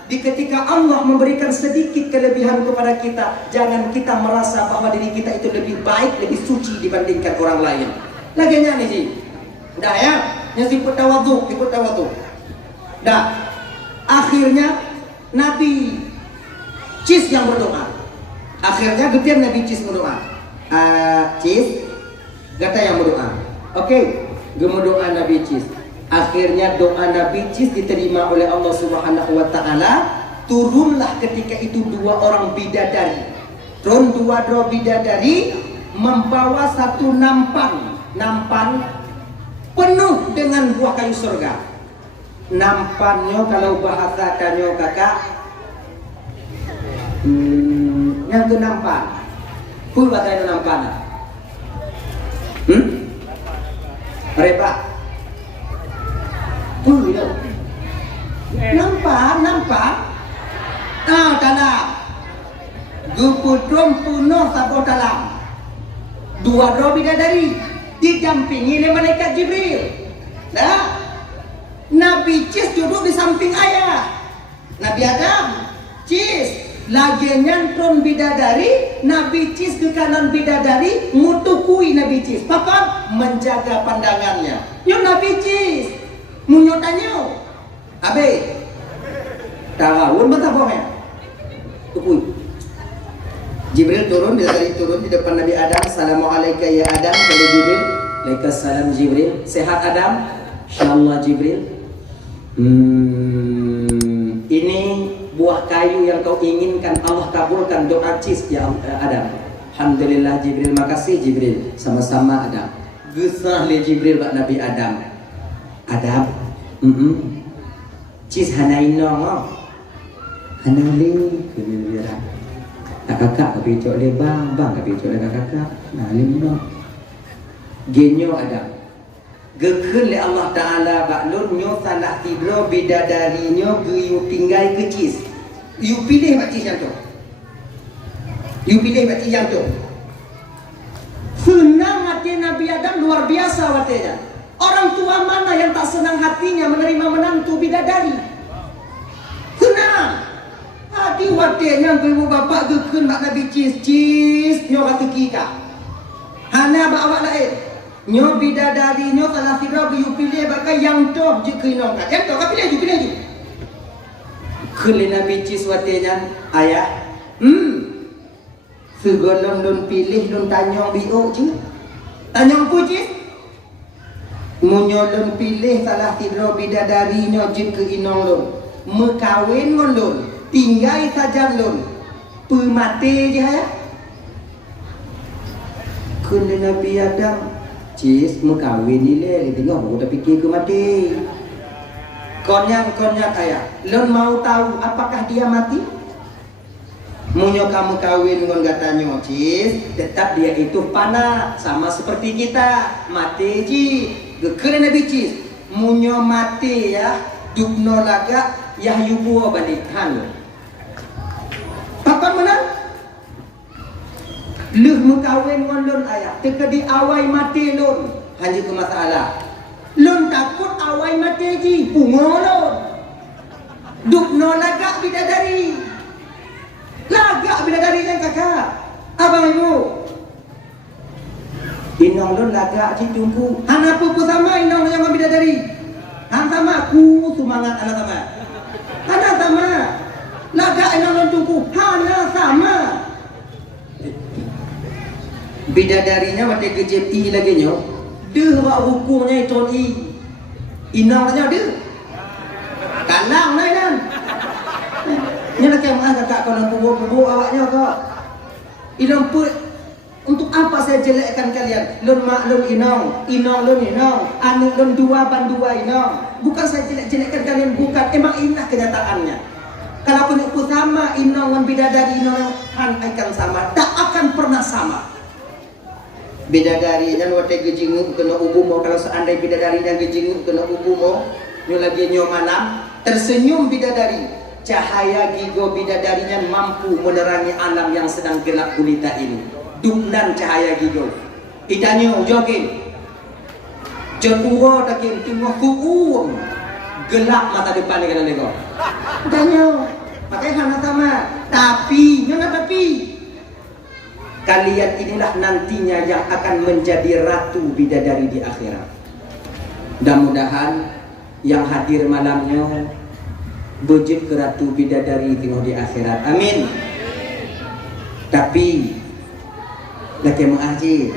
Di ketika Allah memberikan sedikit kelebihan kepada kita, jangan kita merasa bahwa diri kita itu lebih baik, lebih suci dibandingkan orang lain. Laginya nih sih, dah ya, yang ikut tawadhu. Dah, akhirnya Nabi Cis yang berdoa. Akhirnya getian Nabi Cis berdoa. Cis, gata yang berdoa. Oke, gemudoa Nabi Cis. Akhirnya doa Nabi Cis diterima oleh Allah Subhanahu wa Ta'ala. Turunlah ketika itu dua orang bidadari. Dua bidadari membawa satu nampan penuh dengan buah kayu surga. Nampannya kalau bahasa kanyo kakak, yang ke nampan. Pun bahasa nampan. Reba. Nampak. Dalam. Gupudrom punuh sabot dalam. Dua bidadari didampingi oleh malaikat Jibril. Dah. Nabi Cis duduk di samping ayah. Nabi Adam, Cis lagi nyantron bidadari, Nabi Cis ke kanan bidadari, ngutukui Nabi Cis. Papa menjaga pandangannya. Yo Nabi Cis, munyo tanyo. Abe, tarawun betapa tukui. Jibril turun, bidadari turun di depan Nabi Adam. Assalamualaikum ya Adam. Kata Jibril, waalaikumsalam Jibril. Sehat Adam? Insyaallah Jibril. Ini buah kayu yang kau inginkan, Allah kabulkan doa Cis ya Adam. Alhamdulillah Jibril, makasih Jibril. Sama-sama Adam. Gesah le Jibril bak Nabi Adam. Adam, Cis hanainong hanali kebira. Kakak kepicok le bang kepicok le kakak. Nah limno. Genyo Adam. Gekun le Allah Ta'ala baklun nyo salah tidro bidadarinya yu tinggal ke Cis. You pilih Pak Cis yang tu. You pilih Pak Cis yang tu. Senang hati Nabi Adam luar biasa watenya. Orang tua mana yang tak senang hatinya menerima menantu bidadari? Senang. Hati watenya ibu bapak gekun Pak Nabi Cis nyo kata kika. Hana bawa lain. Nyo bidadari nyo salah tidro you pilih bakai yang tu je kena. Yang tu kau pilih je. Kuli Nabi Cis watenya ayah. Segolong lun pilih lun tanyong bio je. Tanyong ku Cis. Munyo lun pilih salah tidro bidadari nyo je ke inong lun. Mekawin ngon lun. Tinggal saja lun. Pemati je ya. Kuli Nabi Adam. Cis mekawin ni le. Tengok aku dah fikir ke mati. Konyak ayah, lon mau tahu apakah dia mati? Munyo kamu kawin dengan katanya Cis, tetap dia itu panah sama seperti kita mati ji. Gekeren Nabi Cis, munyo mati ya, dukno laga yah yubuo balik hanu. Papa menang? Luh mekawin dengan lon ayah, teka di awai mati lon, hanya ke masalah. Lun takut awai mati ji, pungo lun. Dukno lagak bidadari. Lagak bidadari kan kakak. Abang ibu. Inong lun lagak ji tungku. Hana pupu sama inong yang bidadari. Han sama aku semangat anak sama. Hana sama. Lagak inong lun tungku. Hana sama. Bidadarinya mati kejepi lagi nyo. Dia buat hukumnya itu inang saja dia. Kalang lain kan. Ini nak kemana kakak kau nak kubur awaknya kau. Inang pun untuk apa saya jelekkan kalian? Lun mak lun inang lun inang, anak lun dua ban dua inang. Bukan saya jelekkan kalian, bukan. Emang inilah kenyataannya. Kalau pun ikut sama inang dan bidadari inang akan sama, tak akan pernah sama. Bidadarinya wate gejingu kena ubumo. Kalau seandainya bidadarinya gejingu kena ubumo, nyo lagi nyo malam tersenyum bidadari, cahaya gigo bidadarinya mampu menerangi alam yang sedang gelap gulita ini. Duknan cahaya gigo idanyo jokin jatuh takin tunggu kuum gelap mata depan dengan nego idanyo pakai hana sama tapi nyo tapi kalian inilah nantinya yang akan menjadi ratu bidadari di akhirat. Mudah-mudahan yang hadir malamnya bujud ke ratu bidadari tengok di akhirat. Amin. Tapi laki mengaji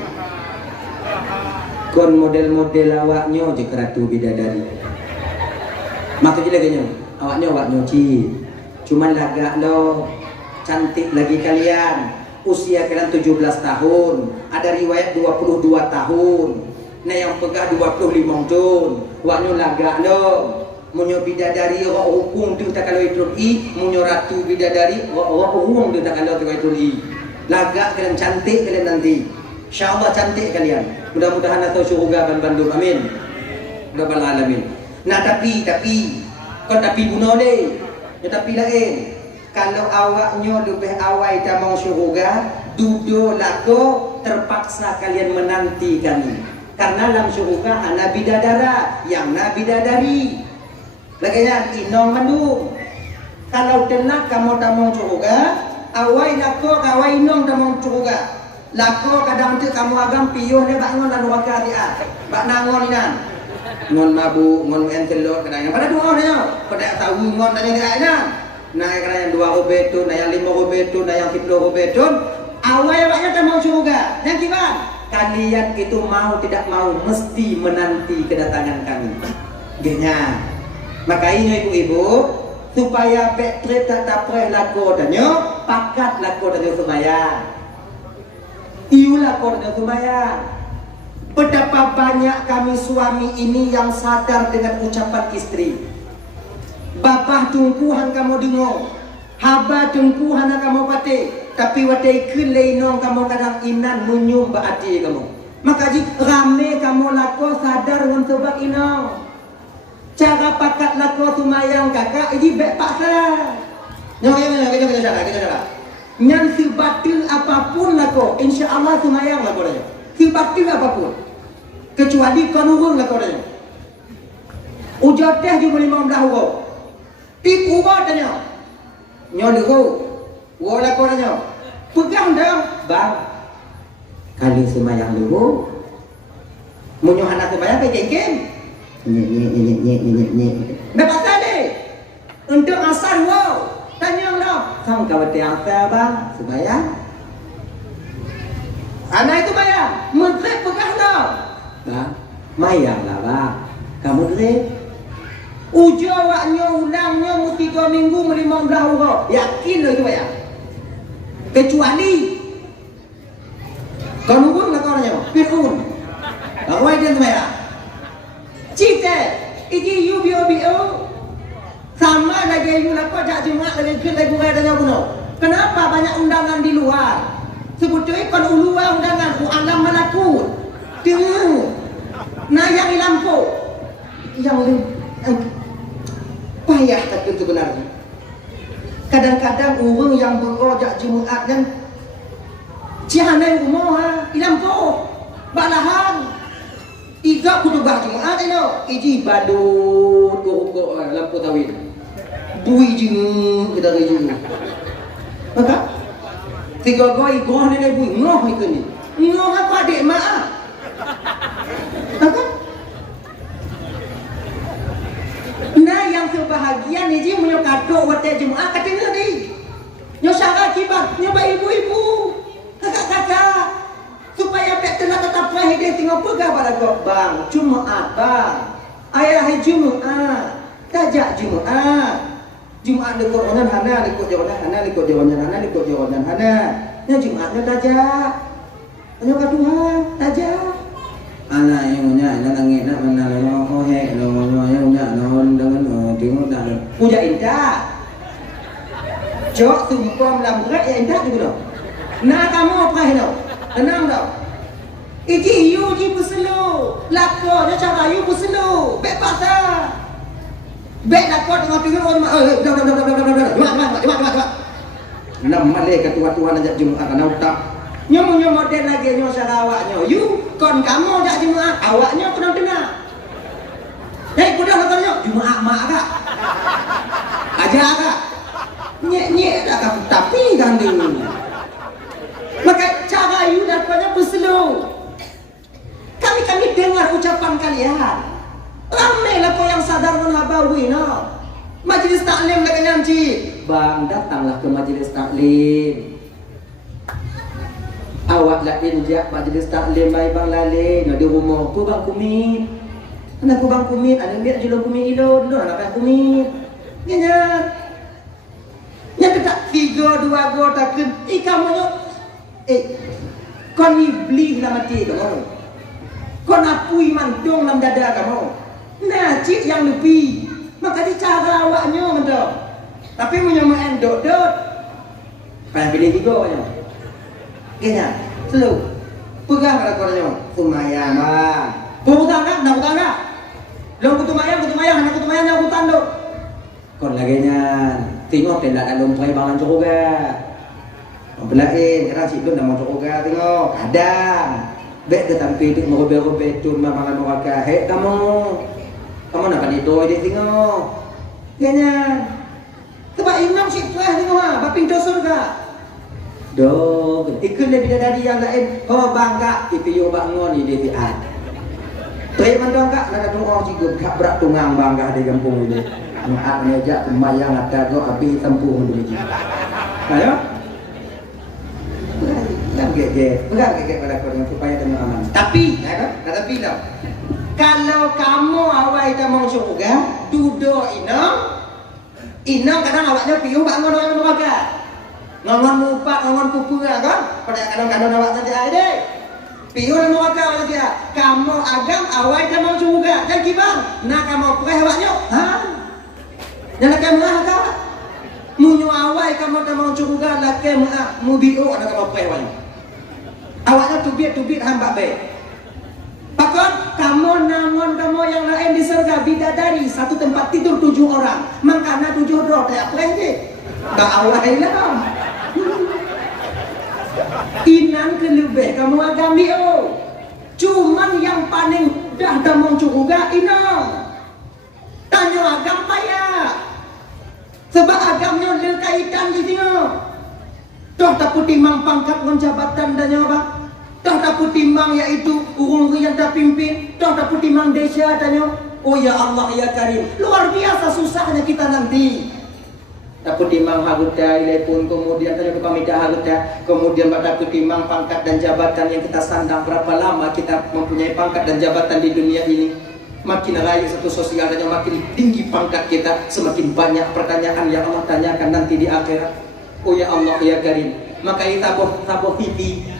kon model-model awaknya je ke ratu bidadari. Maksudnya lagi awaknya ci. Cuman lagak lo cantik lagi kalian. Usia kalian 17 tahun, ada riwayat 22 tahun. Nah yang pegah 25 tahun. Waknya lagak lo. Munyo bidadari wa hukum tu tak kalau itu munyo ratu bidadari wa hukum tu tak kalau itu lagak kalian cantik kalian nanti. Insyaallah cantik kalian. Mudah-mudahan atau syurga Bandung. Amin. Rabbal alamin. Nah tapi kau tapi bunuh deh. Tapi lain. Kalau awaknya lebih awal dah mau syurga, duduk lako terpaksa kalian menanti kami. Karena dalam syurga hana bidadara, yang na bidadari. Laganya inong mandung. Kalau tenak kamu tamong curuga, awai lako kawai nong tamong curuga. Lako kadang tu kamu agam piyuh ne bak ngon lalu wakar dia. Bak nangon inan. Ngon mabu, ngon entelot kadang pada dua ne. Pada tahu ngon tanya dia inan. Naik kadang yang 2 rubetun, yang 5 rubetun, yang 10 rubetun. Awai baknya tamong curuga. Yang kiban? Kalian itu mau tidak mau mesti menanti kedatangan kami. Genya. Makanya ibu-ibu supaya Petri tak tapre lako danyo, pakat lako danyo sembahyang. Iu lako danyo sembahyang. Betapa banyak kami suami ini yang sadar dengan ucapan istri. Bapah tungkuhan kamu dengar, haba tungkuhan kamu pati. Tapi wadai kelai nong kamu kadang inan munyum baati kamu. Maka jik rame kamu lako sadar dengan sebab inong. Cara pakat lako tumayang kakak ini baik paksa. Kita. Nyan sebatil apapun lako, insya Allah tumayang lako dah. Sebatil apapun, kecuali kanurun lako dah. Ujat teh juga 15 euro. Tip ubat dah. Nyon euro. Wala ko dah. Pegang dah, bang. Kali semayang dulu. Munyo anak semayang pekeng. Dah pasal deh. Untuk asal wow. Tanya dah. Sang kawat asal bang, sebayang. Anak itu bayang. Menteri pegang dah. Bang, mayang lah bang. Kamu drip. Ujo waknya ulangnya mesti 3 minggu 15 euro. Yakin lo itu bayang. Kecuali kau nunggu lah kau nanya. Pirun. Bawa dia sebayang. Cita, ini you bio sama lagi you nak ajak Jumaat lagi kita lagi berada di Gunung. Kenapa banyak undangan di luar? Sebetulnya kalau luar undangan, alam malakut, tengok, nayang lampu, yang payah tapi sebenarnya. Kadang-kadang orang yang berojak Jumaat dan cihanai umur lampu, balahan. Iga kutubah Jumaat ino, iji badut go lampu tawin. Bui jing kita jing. Maka 3 go igoh ni bui ngoh itu ni. Ngoh apa dek mak? Maka nah yang sebahagian ni ji munyo kado wate Jumaat katengah ni. Nyo syarat kibat, nyo ba ibu-ibu. Kakak-kakak supaya Petri tetap lahir dia tinggal pegang pada kau bang Jumaat bang ayah hari Jumaat tajak Jumaat lekor onan hana lekor jawanan hana lekor jawanan hana lekor jawanan hana yang Jumaatnya tajak hanya ke Tuhan tajak anak yang punya anak nangis nak mana lo oh he lo yang punya non dengan tengok dah puja indah jok tumpam lambat ya indah juga nah kamu apa hendak tenang tau. Iji you ji puselu. Lako dia cara you puselu. Bek pasal. Bek lako tengah tengah orang dah. Nam male ketua-tua najak Jumaat ana utak. Nyomo model lagi nyo Sarawaknya. You kon kamu jak Jumaat, awaknya tenang-tenang. Hei kuda motornya Jumaat mak kak. Aja kak. Nyek dah tapi gandeng. Maka cara you dapatnya berselu. Kami dengar ucapan kalian. Ramai lah kau yang sadar menhabawi no. Majlis taklim lagi nyanci. Bang datanglah ke majlis taklim. Awak lah injak majlis taklim baik bang lali. No di rumah ku bang kumit. Anak ku bang kumit. Ada lihat jual kumit ilo dulu anak kumit. Ingat. Yang tak 3 2 go takkan. Kamu nyok. Kau ni beli nama mati kamu. Kau napui mantung dalam dada kamu. Nah, cik yang lebih. Maka di cara awaknya mendok. Tapi punya main dot. Kayak pilih 3 nya. Kena, selalu. Pegang pada kornya. Tumayang bang. Putan kan? Nak putan kan? Long kutumayang, anak kutumayang yang putan dok. Kon lagi nya. Tengok tenda dalam tray bangan cukup ga. Belain, kadang si Dun dah mau cokoga tengok, kadang bek dia tampil tu merobek-robek tu makan meraka. Hei kamu nak pandai doi dia tengok. Kena sebab ibu pintu surga. Dong, ikut lebih dari yang lain. Oh bangga, itu yo bangun ni dia tiat. Tuh mandong kak, nak doa juga kak berat tungang bangga di kampung ini. Maaf ngejak kemayang ada go api tempuh dulu. Ayo. Enggak gege pada korang supaya kena aman. Tapi, ya kan? Tapi dah. Kalau kamu awal kita mau surga, duduk inang kadang awaknya piu bangun orang neraka. Ngongon mupak, ngongon kuku kan? Pada kadang-kadang awak saja ada. Piu dan neraka awak dia. Kamu agam awal kita mau surga. Dan gimana? Nak kamu perih awaknya? Hah? Jangan kamu agak. Munyo awal kamu tak mau surga, laki mu biu ada kamu perih awaknya. Awaknya tubit hamba baik. Pakon kamu namun kamu yang lain di surga bidadari satu tempat tidur 7 orang. Makanya 7 doh tak apa lagi. Tak awal lah. Inan kelebih kamu agami Cuman yang paling dah damong surga inan. Tanya agam payah. Sebab agamnya lekaitan di sini. Toh tak timang pangkat dan jabatan dan nyawa. Toh tak timang iaitu urung yang tak pimpin. Toh tak timang desa dan nyawa. Oh ya Allah ya Karim. Luar biasa susahnya kita nanti. Tak timang haguta pun kemudian tanya kami dah haguta. Kemudian pada timang pangkat dan jabatan yang kita sandang berapa lama kita mempunyai pangkat dan jabatan di dunia ini. Makin raya satu sosial dan makin tinggi pangkat kita, semakin banyak pertanyaan yang Allah tanyakan nanti di akhirat. Oh ya Allah ya Karim. Maka kita tabuh pipi.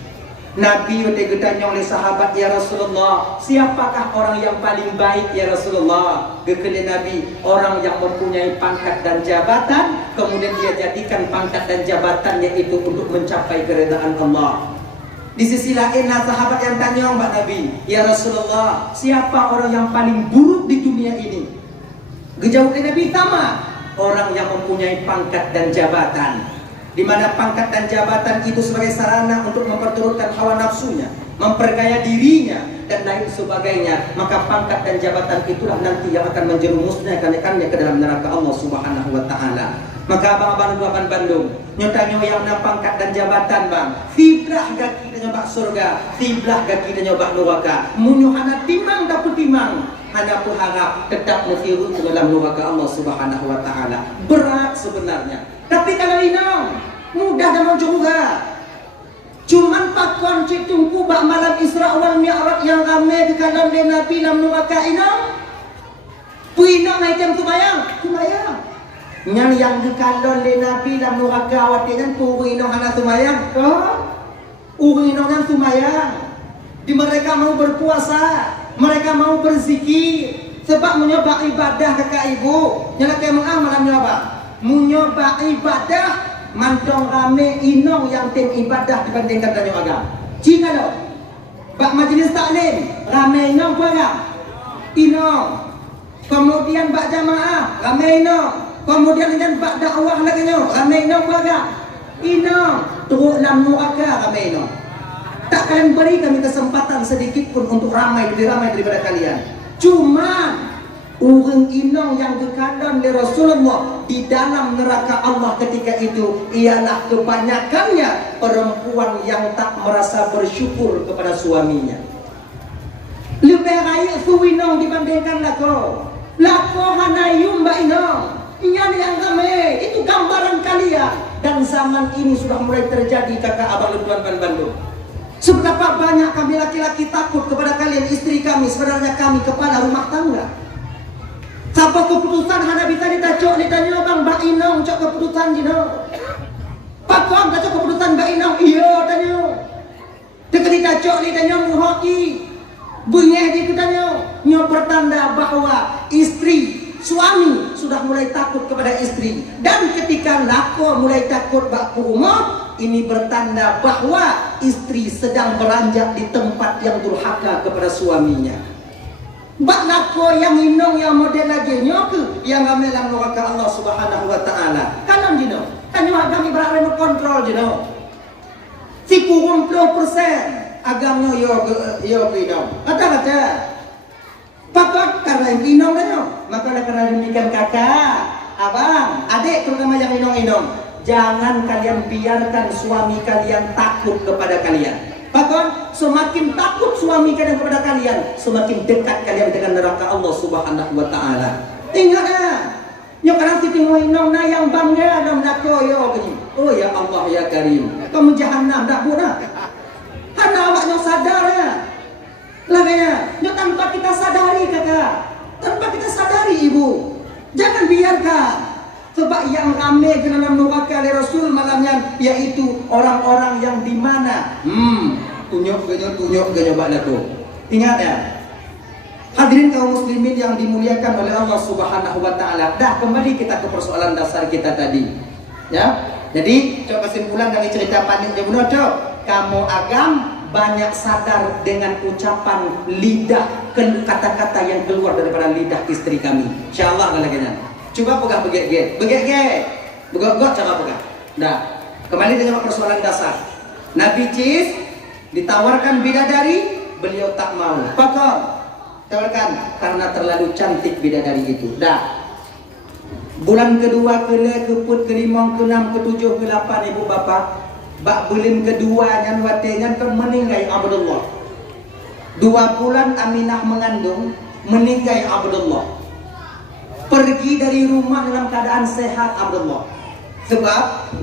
Nabi udah ditanya oleh sahabat, ya Rasulullah, siapakah orang yang paling baik ya Rasulullah? Gekele Nabi, orang yang mempunyai pangkat dan jabatan, kemudian dia jadikan pangkat dan jabatannya itu untuk mencapai keridhaan Allah. Di sisi lain sahabat yang tanya Mbak Nabi, ya Rasulullah, siapa orang yang paling buruk di dunia ini? Gejawab Nabi sama, orang yang mempunyai pangkat dan jabatan. Di mana pangkat dan jabatan itu sebagai sarana untuk memperturutkan hawa nafsunya, memperkaya dirinya dan lain sebagainya. Maka pangkat dan jabatan itulah nanti yang akan menjerumusnya ke dalam neraka Allah Subhanahu wa taala. Maka abang-abang duakan Bandung, nyotanya yang na pangkat dan jabatan bang, fiblah gaki dan nyobak surga, fiblah gaki dan nyobak neraka. Munyo hana timang dapur timang, hanya pun harap tetap menghirup ke dalam neraka Allah Subhanahu wa taala. Berat sebenarnya. Tapi kalau inang mudah dan mau juga. Cuman pakon citungku bak malam Isra wal Mi'raj yang ramai ke kalam dia Nabi dalam neraka inang. Puinang item tumayang. Yang di kalam dia Nabi dalam neraka awatinan puinang hana tumayang. Urinong yang tumayang. Di mereka mau berpuasa, mereka mau berzikir sebab menyoba ibadah kakak ibu. Yang kayak mengamal menyoba. Menyoba ibadah mantong rame inong yang tim ibadah dibandingkan dengan agama. Jika lo bak majlis taklim rame inong pun inong. Kemudian bak jamaah rame inong. Kemudian dengan bak dakwah lagi nyo rame inong pun inong. Teruk dalam neraka rame inong. Tak kalian beri kami kesempatan sedikit pun untuk ramai, lebih ramai daripada kalian. Cuman orang inong yang dikandang oleh Rasulullah di dalam neraka Allah ketika itu ialah kebanyakannya perempuan yang tak merasa bersyukur kepada suaminya. Lebih raya suwinong dibandingkan lako. Lako hanayum mbak inong. Ini yang kami, itu gambaran kalian. Dan zaman ini sudah mulai terjadi kakak abang Tuan Bandung. Seberapa banyak kami laki-laki takut kepada kalian istri kami, sebenarnya kami kepala rumah tangga. Siapa keputusan hana bisa ditacok ditanya bang Mbak Inong cok keputusan jino. Pakon tacok keputusan Mbak Inong iya tanya. Dekat ditacok ditanya muhoki. Bunyi di ditanya. Nyo pertanda bahwa istri suami sudah mulai takut kepada istri. Dan ketika lako mulai takut bak rumah, ini bertanda bahwa istri sedang beranjak di tempat yang durhaka kepada suaminya. Bak lako yang inong yang model lagi nyoke yang gamelang neraka Allah Subhanahu wa taala. Kanan jino. Kanyo agami berada remote control jino. 90% agama yo inong. Kata-kata. Papak karena inong kanyo. Maka karena demikian kakak, abang, adik terutama yang inong-inong. jangan kalian biarkan suami kalian takut kepada kalian. Bahkan semakin takut suami kalian kepada kalian, semakin dekat kalian dengan neraka Allah Subhanahu wa taala. Ingat ya, yang kadang siti ngoinong na yang bangga dalam nakoyo gini. Oh ya Allah ya Karim, kamu jahanam dak pura. Hana awaknya sadar ya. Laganya, tanpa kita sadari kakak, tanpa kita sadari ibu, jangan biarkan. Sebab yang ramai dalam neraka oleh Rasul malamnya yaitu orang-orang yang di mana tunjuk genyo balaku. Ingat ya. Hadirin kaum muslimin yang dimuliakan oleh Allah Subhanahu wa taala. Dah kembali kita ke persoalan dasar kita tadi. Ya. Jadi, coba kesimpulan dari cerita paniknya Bunuh, kamu agam banyak sadar dengan ucapan lidah, kata-kata yang keluar daripada lidah istri kami. Insyaallah lagi. Coba pegang begek, begok cara pegang. Dah, kembali dengan persoalan dasar. Nabi Cis ditawarkan bidadari, beliau tak mau. Pokok, tawarkan karena terlalu cantik bidadari itu. Dah. Bulan kedua, keput, kelima, keenam, ketujuh, ke-8 ibu bapak. Bak bulan kedua nyan watenyan kan meninggal Abdullah. 2 bulan Aminah mengandung, meninggal Abdullah. Pergi dari rumah dalam keadaan sehat Abdullah. Sebab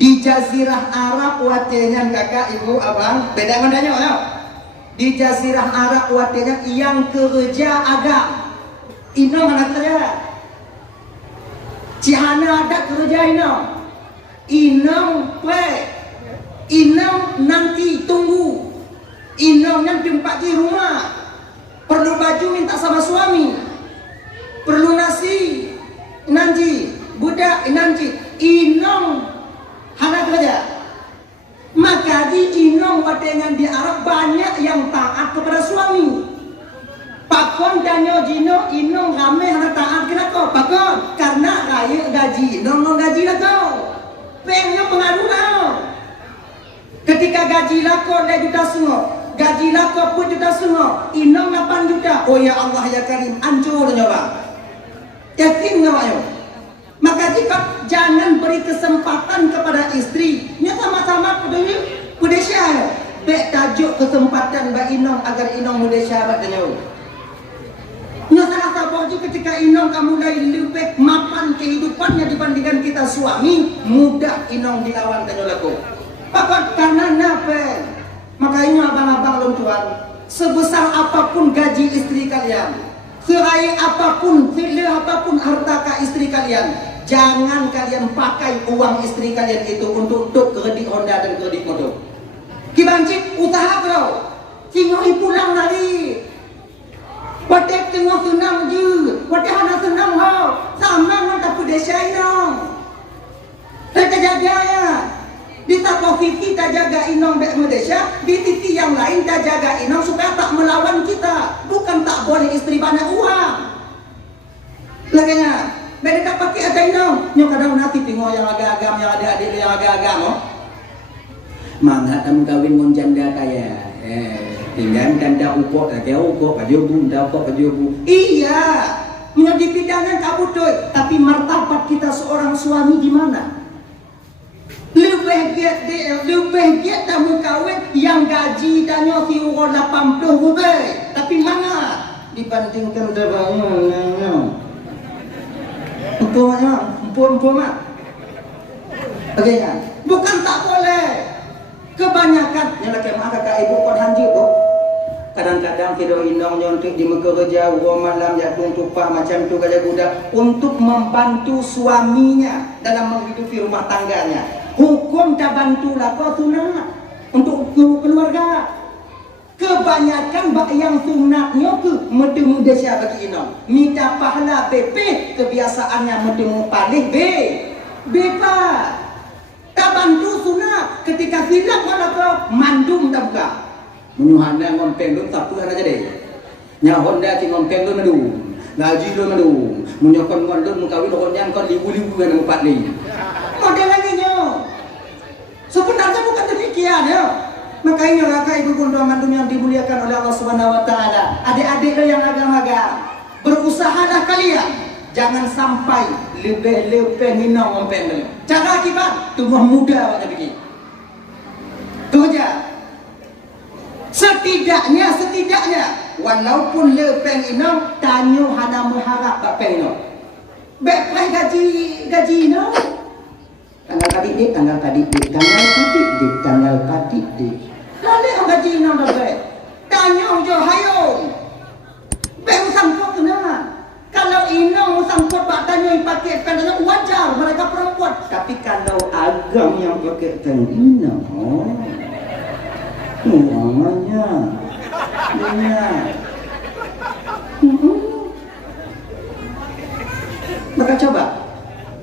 di Jazirah Arab watenyan kakak, ibu, abang, beda mananya ya. Di Jazirah Arab watenyan yang kerja agam. Ino mana kerja? Cihana ada kerja ino. Ino nanti tunggu. Ino yang tempat di rumah. Perlu baju minta sama suami. Perlu nasi nanti budak nanti inom hana kerja. Maka di inom wadengan di Arab banyak yang taat kepada suami. Pakon danyo jino inom rame hana taat kenapa? Pakon karena raya gaji inom gaji lah kau. Pengen pengaruh kau. Ketika gaji lah kau 2 juta semua. Gaji lah kau pun juta semua. Inom 8 juta. Oh ya Allah ya Karim, hancur nyoba. Yakin nggak ayo? Maka jika jangan beri kesempatan kepada istri, nya sama-sama pudesya ayo. Bek tajuk kesempatan bak inong agar inong mudesya bak denyo. Nya salah satu ketika inong kamu mulai lebih mapan kehidupannya dibandingkan kita suami, mudah inong dilawan denyo laku. Pakat karena nape? Makanya abang-abang lontuan, sebesar apapun gaji istri kalian, seraya apapun, harta ke istri kalian, jangan kalian pakai uang istri kalian itu untuk kredit Honda dan kredit motor. Kibancik usaha kau, singohi pulang dari, wadah tengok senang je, wadah hana senang kau, sama nggak tak desa inong. Kita jaga ya, di satu sisi kita jaga inong bek Malaysia, di sisi yang lain kita jaga inong supaya tak melawan kita. Bukan tak boleh istri banyak uang. Laganya, beda tak pakai ada inong. Nyo kadang nanti tengok yang agak-agam, yang adik-adik yang agak-agam. Oh. Mangga kamu kawin mon janda kaya. Tinggal janda upok, kaya upok, kaya bunda upok, kaya bu. Iya, menjadi pidangan kabut doy. Tapi martabat kita seorang suami di mana? Lebih giat kamu kawin yang gaji danyo si urut 80 rupiah. Tapi mana dibandingkan dengan empuk mak. Oke kan? Bukan tak boleh. Kebanyakan yang laki mak kakak ibu kon hanji tu. Kadang-kadang kita indong nyontek di kerja malam jatuh tupah macam tu kerja budak untuk membantu suaminya dalam menghidupi rumah tangganya. Hukum tak bantulah kau sunat untuk keluarga. Kebanyakan yang sunatnya ke muda siapa bagi minta pahala BP, kebiasaannya muda palih B pak. Tak bantu sunat ketika silap malah kau mandum tak buka. Menyuhana ngompeng lu tak pula aja deh. Nya Honda ki ngompeng lu madu. Gaji lu madu. Menyokon ngondon mengkawin honyan kon libu-libu kan 4 ni. Model lagi nyo. Sebenarnya bukan demikian ya. Makanya kakak ibu bunda mandum yang dimuliakan oleh Allah Subhanahu wa taala. Adik-adik lo yang agama-agama, berusahalah kalian jangan sampai lebih minum ompeng dulu. Cara kita tunggu muda awak pergi. Tu aja. Setidaknya walaupun lepeng inong tanyo hana mengharap bapeng inong. Beprai gaji inong. Tanggal tadi dik. Lalu orang gaji inong dah baik. Tanyo jo hayong. Bek sangkut kena. Kalau inong sangkut bak tanyo pakai pen wajar mereka perempuan. Tapi kalau agam yang pakai pen inong. Namanya maka coba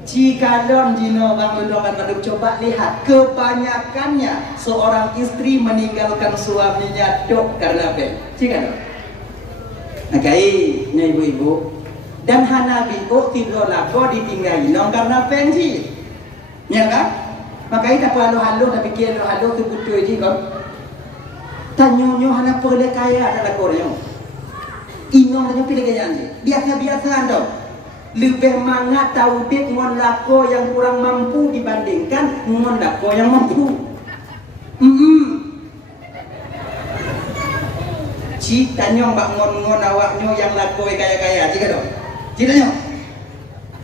jika don Jino Bang Lundongan Bandung coba lihat kebanyakannya seorang istri meninggalkan suaminya dok karena pen jika dok okay, ibu-ibu dan hanabi tidur lago ditinggalin non karena pen sih ya kan makanya tak halu-halu tapi kira halu tu butuh je kan tanyo hana perle kaya ada korang inong tanya pilih kaya ni biasa-biasa dong lebih mangat tahu dit ngon lako yang kurang mampu dibandingkan ngon lako yang mampu ci tanyo bak ngon awaknyo yang lako kaya-kaya jika dong cik tanyo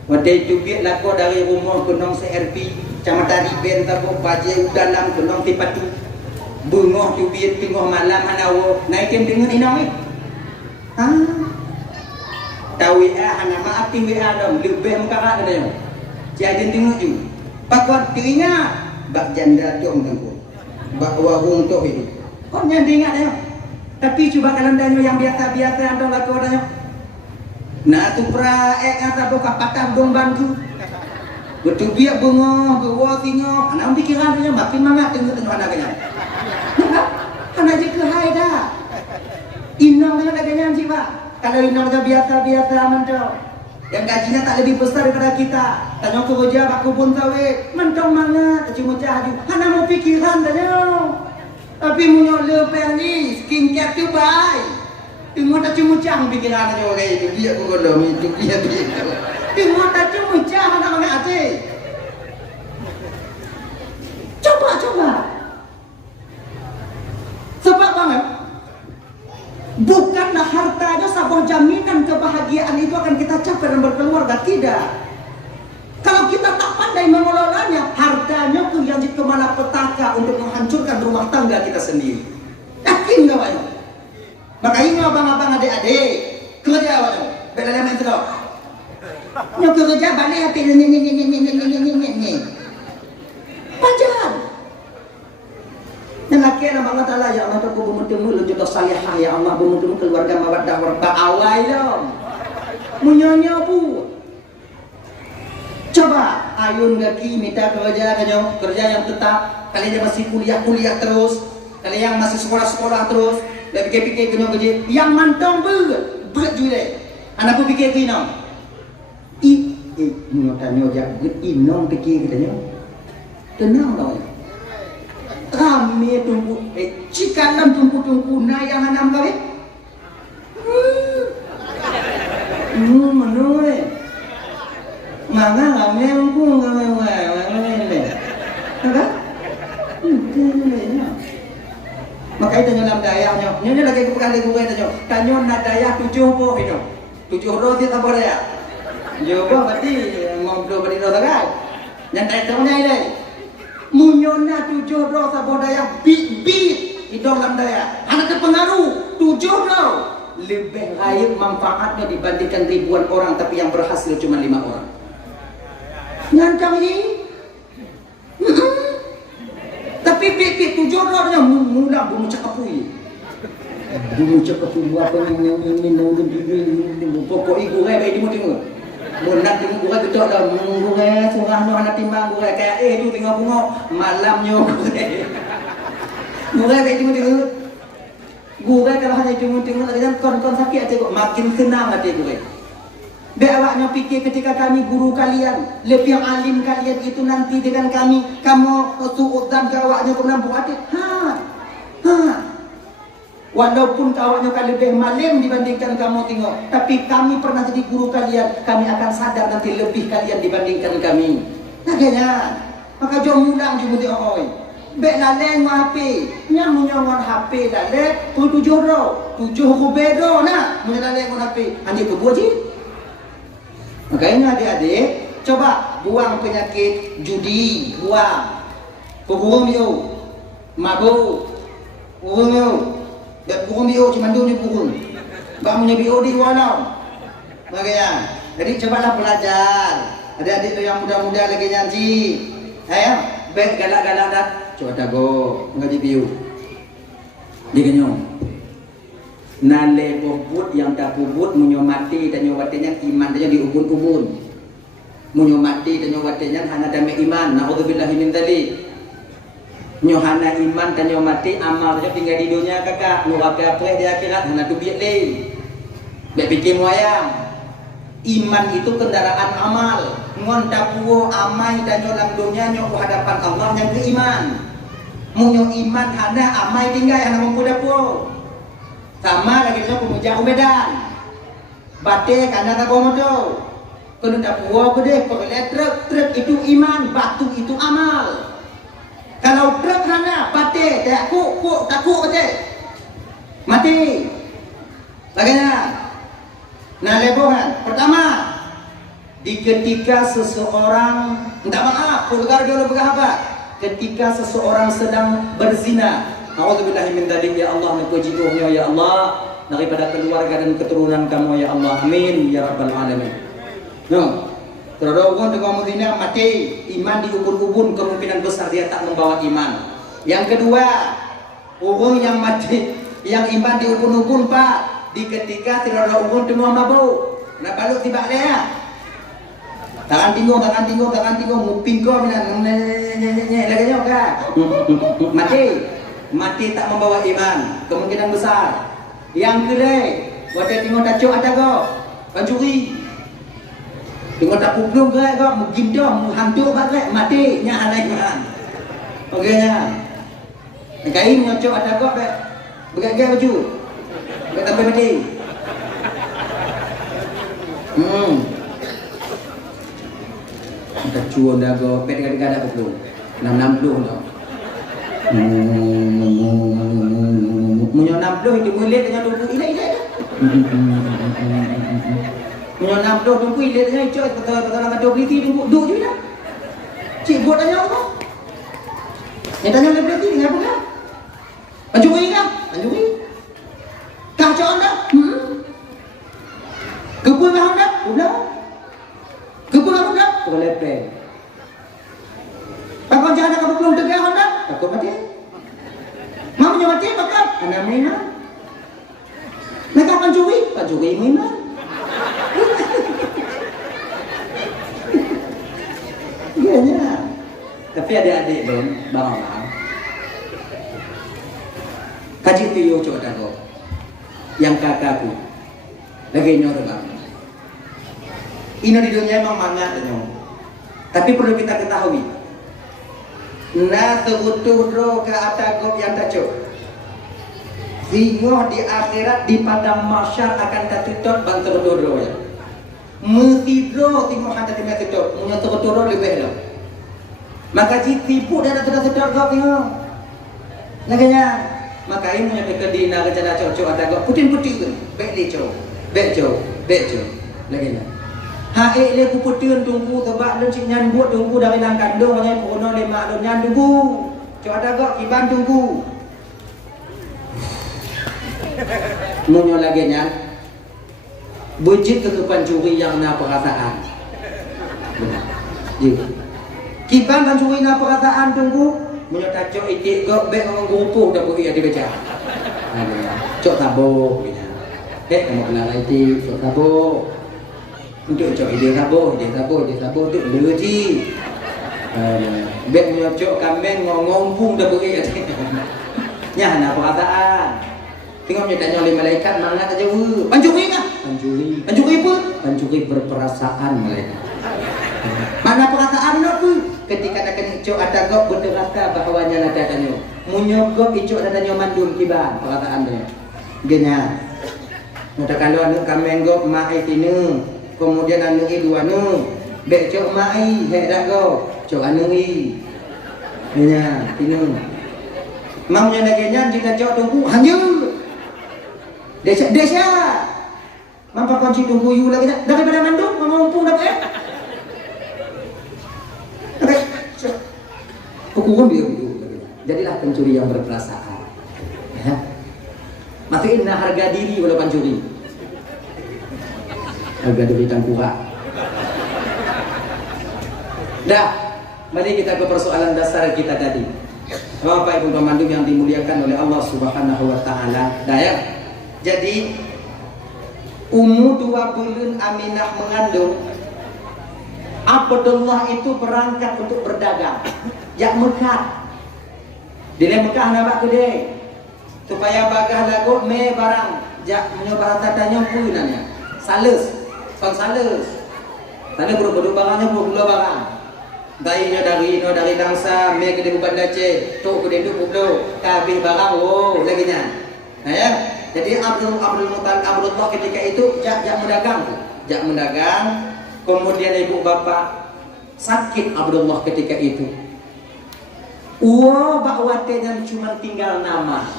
wadai tubik lako dari rumah kenong CRP camatari ben tabo baje udalam kenong tipatu bungoh tubit tengah malam hanawo naikin dengan inong tahu hana maaf tinggi dong lebih mengkarak ada yang jadi tengok tu pakot teringat bak janda dong tengku bak wahung tu hidup kok nyandi ingat ya tapi coba kalian danyo yang biasa-biasa dong laku danyo nah tu praek kata buka patah dong bantu betul biak bungoh bewa tengok anak pikiran dia makin mangat tengok anak kanya kan aja ke hai dah inong dengan agaknya sih pak kalau inong dah biasa-biasa mentau yang gajinya tak lebih besar daripada kita tanya kerja aku pun tahu mentau mangat cuma cahaju hana mau pikiran tanya tapi munyok lepeng ni skincare tu baik tengok tak cuma cah pikiran tanya kayak itu dia aku gondom itu dia tengok tak cuma cah hana mangat aja coba sebab banget bukanlah hartanya sebuah jaminan kebahagiaan itu akan kita capai dan berkeluarga tidak kalau kita tak pandai mengelolanya hartanya itu yang kemana petaka untuk menghancurkan rumah tangga kita sendiri yakin gak banyak maka ini abang-abang adik-adik kerja banyak bedanya main teruk nyok kerja balik hati pacar lelaki Allah Ta'ala ya Allah aku bermutumu jodoh salihah ya Allah bermutumu keluarga mawaddah warahmah awal dong munyonya bu coba ayun gaki minta kerja yang tetap kalian yang masih kuliah terus kalian yang masih sekolah terus dan pikir-pikir kena kerja yang mantong berat juga anak aku pikir kena tanya jak inong pikir katanya tenang dong kami tunggu cikalan tunggu na yang hanam kali menurut mana kami aku makanya tanya dalam dayahnya ini lagi kali gue tanya na dayah 7 po itu 7 roti apa daya jawab berarti ngobrol berarti dosa kan yang tahu-tahunya ini munyona 7 dosa bodaya bit di dalam daya anak terpengaruh 7 dosa lebih baik manfaatnya dibandingkan ribuan orang tapi yang berhasil cuma 5 orang ngancang ini tapi bit 7 dosa mula bumi cakapui apa ini pokok ibu baik di tengok Bunak tengok gua gedok dah gua surah no anak timbang gua kayak tu tengok bunga malamnya gua kayak tengok gua kalau hanya tengok lagi kon sakit aja kok makin senang hati gua. Be awaknya pikir ketika kami guru kalian, lebih alim kalian itu nanti dengan kami, kamu suudzan ke awaknya kemudian buat Walaupun awaknya kan lebih malim dibandingkan kamu tengok, tapi kami pernah jadi guru kalian, kami akan sadar nanti lebih kalian dibandingkan kami. Nakanya, maka jom mulang jom di oi. Bek laleng HP, nyam nyongon HP laleng, tujuh bedo nak, menyalaleng HP, andi kebuat je. Makanya adik-adik, coba buang penyakit judi, buang. Pukul yo, mabuk, pukul yo. Dan burung bio cuma dulu burung. Bang punya bio di walau. Makanya, jadi cobalah belajar. Adik-adik tu yang muda-muda lagi nyanyi. Ayo, baik galak-galak dah. Coba tago ngaji bio. Dia kenyong. Nale bobut yang tak bobut munyo mati dan nyawatnya iman dia diubun-ubun. Munyo mati dan nyawatnya hanya dame iman. Nauzubillahi min dzalik. Nyohana iman dan mati amal saja tinggal di dunia kakak nuwaka apa di akhirat hana tu biak le biak fikir moyang iman itu kendaraan amal ngon dapuo amai dan dalam dunia nyo hadapan Allah yang beriman munyo iman hana amai tinggal hana mampu dapuo sama lagi so pemuja ubedan bate kana tak komodo kena dapuo gede pokoknya truk itu iman batu itu amal. Kalau truk hana bate takut bate mati bagaimana nah lebohan pertama di ketika seseorang minta maaf pulgar dulu berapa ketika seseorang sedang berzina A'udzubillahi min dzalik ya Allah nakujibuhnya ya Allah daripada keluarga dan keturunan kamu ya Allah amin ya rabbal alamin no. Kalau orang dengan muzina mati, iman diubun-ubun kemungkinan besar dia tak membawa iman. Yang kedua, orang yang mati, yang iman diubun-ubun pak, di ketika tidak ada ubun tengah mabuk, nak balut tiba dia. Tangan tinggal, muping kau minan lagi nyoka. Mati tak membawa iman, kemungkinan besar. Yang kedua, wadah tinggal tacuk ada kau, pencuri. Tengok tak publung ke kau, mungkin dah, hantu bagai mati, nya anak iman. Okeynya, kain nyocok ada kau, begai baju, begai sampai mati. Kita cuan dah kau, pet kadang ada publung, 60 tau. Munyo 60 itu mulut dengan 20 ilai. Munyo 60 tunggu ilai dengan coy betul nak 20 tunggu duk je dah. Cik buat tanya apa? Yang tanya lebih tinggi ngapa kan? Anjuri kan? Anjuri. Kacau anda? Kebun dah anda? Udah. Kebun dah anda? Terlepas. Pakon jangan kamu belum tegak anda? Takut mati. Mau mati bakal anda mina. Mereka pancuri mina. Iya. Tapi adik-adik belum bang. Kaji video coba kau. Yang kakakku lagi nyor bang. Ini di dunia memang mangat nyor. Tapi perlu kita ketahui. Na terutuh ro ke atas gop yang tacuk. Zingoh di akhirat di padang mahsyar akan tertutup bang terutuh ro ya. Mutidro tengok hanta di tertutup, punya terutuh ro lebih dah. Maka tipu dan tertutup gop tengok. Nakanya maka ini punya kedina rencana cocok ada gop putin-putin tu. Baik leco, bejo. Nakanya. Haik le ku putin tunggu sebab lu cik nyan buat tunggu dari nang kandung nya pono le mak lu nyan tunggu. Cok ada gok kiban tunggu. Munyo lagi nyan. Bujit ke pancuri yang na perasaan. Ji. Kiban pancuri na perasaan tunggu. Munyo tacok itik gok bek ngomong gupuh dah bui ada baca. Cok taboh gitu. Kamu kenal itik cok taboh. Untuk cok ide sabo tu leji. Bet nyocok kambing ngompung dah beri ada. Nya na perasaan. Tengok nyedak nyoli malaikat mangat aja we. Pancuri kah? Pancuri apa? Pancuri berperasaan malaikat. Mana perasaan nak pun? Ketika nak cok ada gok berderaka bahawanya ada danyo. Munyogok icok ada danyo mandum kiban perasaan dia. Genya. Nada kalau anu kamenggok mai tinu, kemudian anu i dua anu, becok mai hedak go, cok anu i. Genya tinu. Maunya nagenya kita cok tunggu hanyut. Desa. Mampa kunci tunggu yu lagi dah. Daripada manduk mengumpung dah eh. Oke. Hukum dia dulu. Jadilah pencuri yang berperasaan. Ya. Masukin harga diri walau pencuri. Harga diri dan kurang. Dah, mari kita ke persoalan dasar kita tadi. Bapak Ibu pemandu yang dimuliakan oleh Allah Subhanahu wa taala. Dah ya. Jadi umur 2 bulan Aminah mengandung. Abdullah itu berangkat untuk berdagang. Jak Mekah. Dia Mekah nak gede. Supaya bagah lagu me barang. Jak menyoba tatanya punanya. Sales. Son sales. Tanya buru-buru barangnya buru barang. Dari Langsa me gede Buban Dace. Tok gede tu publo. Kabih barang oh lagi nya. Nah ya. Jadi Abdullah ketika itu jak mendagang, kemudian ibu bapak sakit Abdullah ketika itu. Bakwatenya cuma tinggal nama.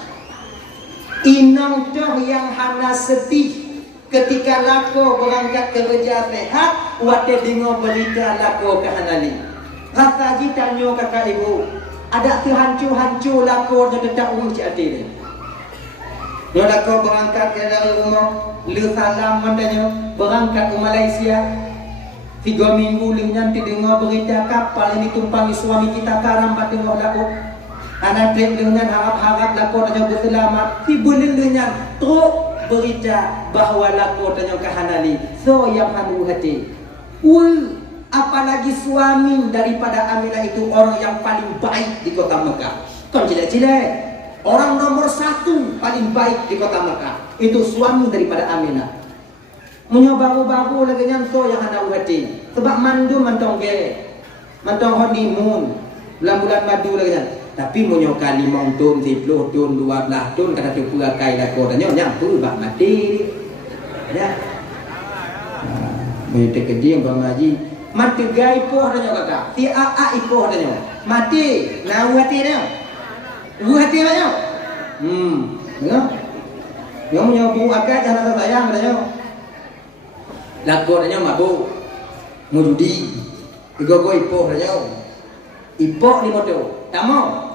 Inang dah yang hana sedih ketika lako berangkat ke kerja sehat, wate dengar berita lako ke hanali. Rasa jitanyo kakak ibu, ada tu hancur lako dah tetap urus hati dia. Bila kau berangkat dari rumah, lu salam mandanya berangkat ke Malaysia. 3 minggu lu nanti dengar berita kapal ini tumpangi suami kita karam pada dengar laku. Anak trip lu nan harap laku tanya berselamat. Si bulan lu nan truk berita bahawa laku tanya kehanali. So yang hanu hati. Apalagi suami daripada Aminah itu orang yang paling baik di kota Mekah. Kan jelek-jelek. Orang nomor 1 paling baik di kota Mekah itu suami daripada Aminah. Menyobaru-baru lagi nyanto yang hendak hati. Sebab mandu mantong honeymoon bulan madu lagi nyan. Tapi menyoka 5 tahun, 10 tahun, 12 tahun kata tu purakai dah kau tanya nyampu bak mati. Ya. Mereka keding bamaji mati gai poh tanya kakak. Ti a ipoh tanya. Mati, nau hati dia. Hati banyak. Ya. Yang menyobu akak jangan sayang katanya. Lagu katanya mabuk. Mau judi. Igo ipoh katanya. Ipoh ni moto. Tamo.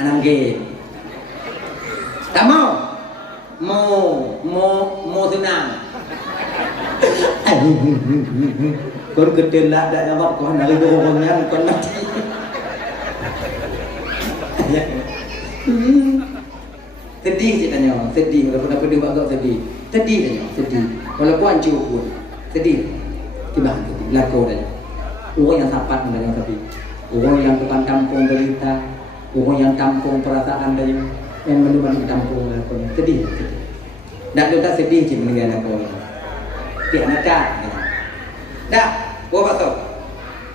Anang game. Tamo. Mau senang. Kon gede lah dak jawab kon dari dorongnya kon mati. Sedih ceritanya, sedih walaupun aku dia agak sedih walaupun hancur pun sedih tiba laku dia orang yang sapat dengan tapi orang yang bukan tampung derita, orang yang tampung perasaan dia yang menemani tampung lakunya sedih tak sedih je meninggal aku dia nak dah buat apa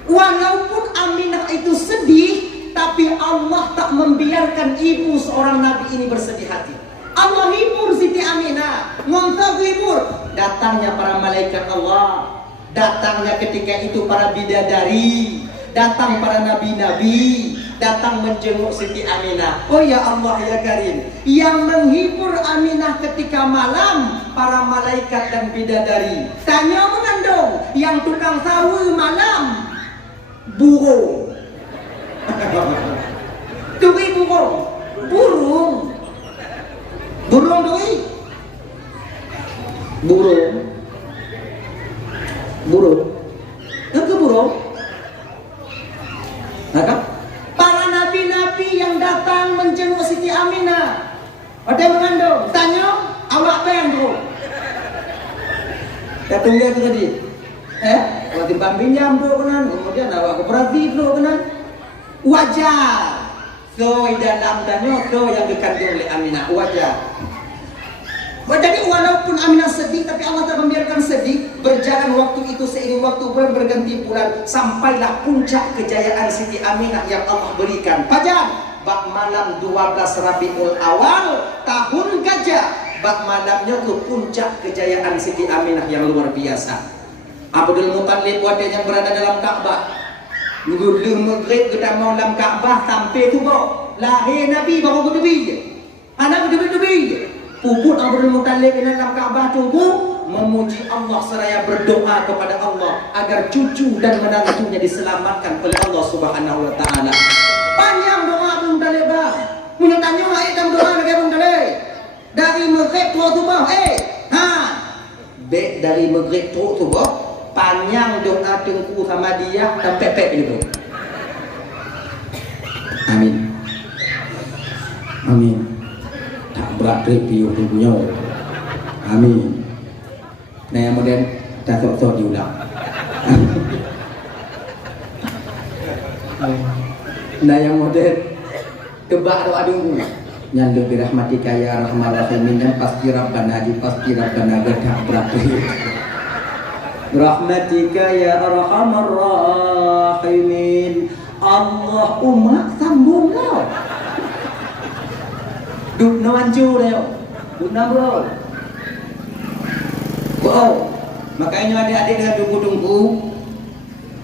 walaupun Aminah itu sedih tapi Allah tak membiarkan ibu seorang Nabi ini bersedih hati. Allah hibur Siti Aminah, ngontag hibur. Datangnya para malaikat Allah, datangnya ketika itu para bidadari, datang para nabi-nabi, datang menjenguk Siti Aminah. Oh ya Allah ya Karim, yang menghibur Aminah ketika malam para malaikat dan bidadari. Tanya mengandung, yang tukang sawu malam burung. Dui burung dui itu burung nah, para nabi-nabi yang datang menjenguk Siti Aminah ada yang mengandung tanya awak apa yang bro datang dia ke tadi waktu pambinjam bro kenan kemudian awak kooperatif bro kenan wajar so dalam danyo so yang dikandung oleh Aminah wajar. Jadi walaupun Aminah sedih tapi Allah tak membiarkan sedih. Berjalan waktu itu seiring waktu bulan berganti bulan sampailah puncak kejayaan Siti Aminah yang Allah berikan. Pajan bak malam 12 Rabiul Awal tahun gajah, bak malamnya ke puncak kejayaan Siti Aminah yang luar biasa. Abdul Muttalib wadahnya berada dalam Ka'bah. Gulu maghrib kita mau dalam Ka'bah sampai tu bawa lahir Nabi baru berdebi je. Anak berdebi je. Puput Abdul Muttalib dalam Ka'bah tu memuji Allah seraya berdoa kepada Allah agar cucu dan menantunya diselamatkan oleh Allah Subhanahu wa taala. Panjang doa Abdul Muttalib bah. Punya tanya ayat dalam doa lagi Abdul Muttalib. Dari maghrib tu bah, dari maghrib tu bah. Panjang doa Tengku sama dia dan pepek itu. Amin. Amin. Tak berat review punya. Amin. Nah yang modern tak sok-sok diulang. Nah yang modern tebak doa dulu. Yang lebih rahmatika ya rahman rahimin dan pasti Rabbana gedak berat review. Rahmatika ya arhamar rahimin. Allahumma sambung kau. Duk no hancur dia. Duk nambah. Makanya adik-adik dengan tunggu-tunggu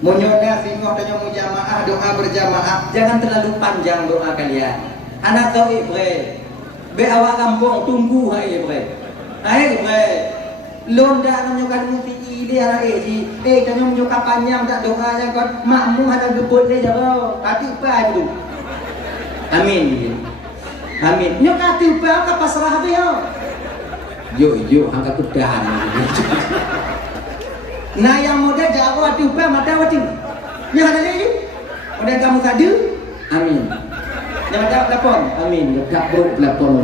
menyoda singoh dan yang jamaah doa berjamaah, jangan terlalu panjang doa kalian. Anak tahu ibre. Be awak kampung tunggu hai ibre. Hai ibre. Londa menyokan muti dia anak tanya menyokap panjang tak doa yang kau makmu ada gebut dia jawab hati apa itu. Amin. Amin. Nyokap hati apa ke pasrah dia. Yo angkat kudahan. Nah yang muda jawab hati apa mata hati. Yang ada lagi. Muda kamu tadi. Amin. Yang ada lapor. Amin. Tak perlu lapor.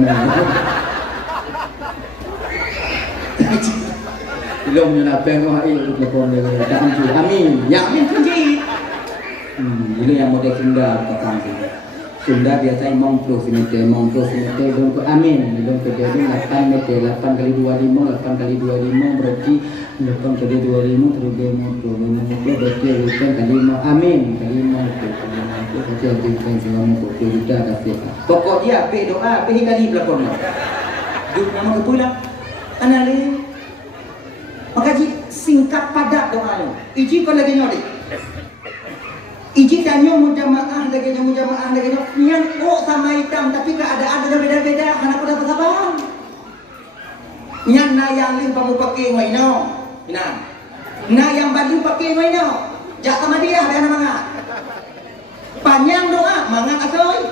Belum menapeng wah itu telepon dia tak hancur. Amin. Ya amin kunci. Ini yang model Sunda kata Sunda biasa imam pro sinete dong amin. Dong kejadian 8 meter 8 kali 25 berarti 8 kali 25 terus dia mau berarti 8 kali 5 amin. Kali 5 itu saja dikan selama kita kasih. Pokok dia pe doa pe kali pelakon. Duk nama kepulang. Anali maka singkat padat doanya. Iji kau lagi nyori. Iji tanya mujamaah lagi nyan sama hitam tapi keadaan ada beda-beda karena aku dapat apa? Nyan na yang lim kamu pakai ngoino. Na yang baju pakai ngoino. Jak sama dia ada nama. Panjang doa mangat asoy.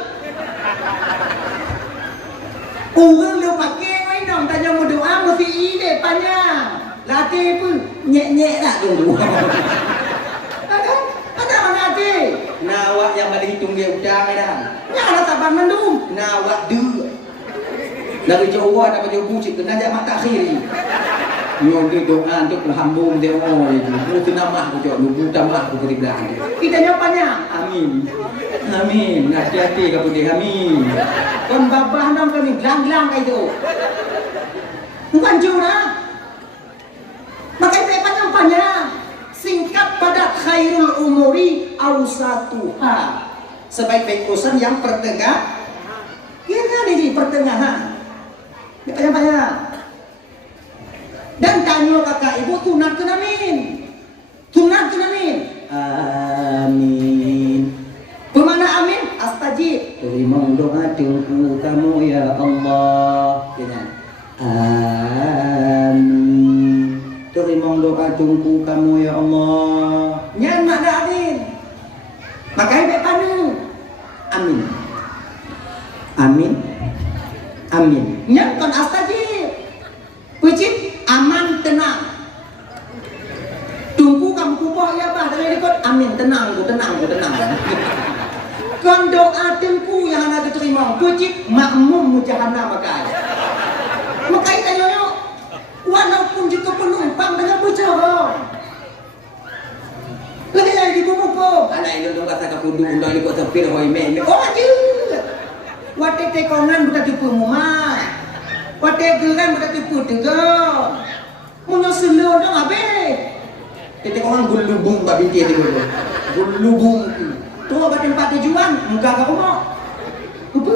Urang lu pakai ngoino tanya mau doa mesti ide panjang. Latih pun nyek-nyek lah dulu. Ada mana latih? Nawak yang ada hitung dia udang dah. Yang ada sabar mendung. Nawak dua. Dari jauh ada baju bucik kena jak mata akhiri. Nyon dia doa untuk menghambung dia itu. Lu nama aku jauh lu tambah aku di belakang. Kita nyopanya. Amin. Amin. Hati-hati kamu dia. Amin. Kon babah dong kami gelang-gelang itu. Bukan curang. Makanya panjang singkat padat khairul umuri awsatuha. Sebaik-baik urusan yang pertengah. Kira ini pertengahan. Panjang. Dan tanya kakak ibu tunatkan amin. Amin. Bagaimana amin? Astajib. Terima doa Tengku kamu ya Allah. Amin. Terima doa Tengku kamu ya Allah. Nyan makna amin. Makanya baik panu. Amin. Nyan kon astajib. Puji aman tenang. Tunggu kamu kupoh ya bah dari ikut amin tenang. Kon doa Tengku yang anak terima. Puji makmum mujahana makanya tanya yuk. Walaupun juga penumpang dengan berjarak. Lagi lagi bumbu. Anak ini dong kata kapu dulu dari kota Pir hoi men. Oh aja. Wate tekongan bukan tipu muma. Wate geran bukan tipu tegang. Munyo selo dong abe. Tekongan gulubung tak binti itu. Gulubung. Tuh tempat tujuan muka kau mau. Apa?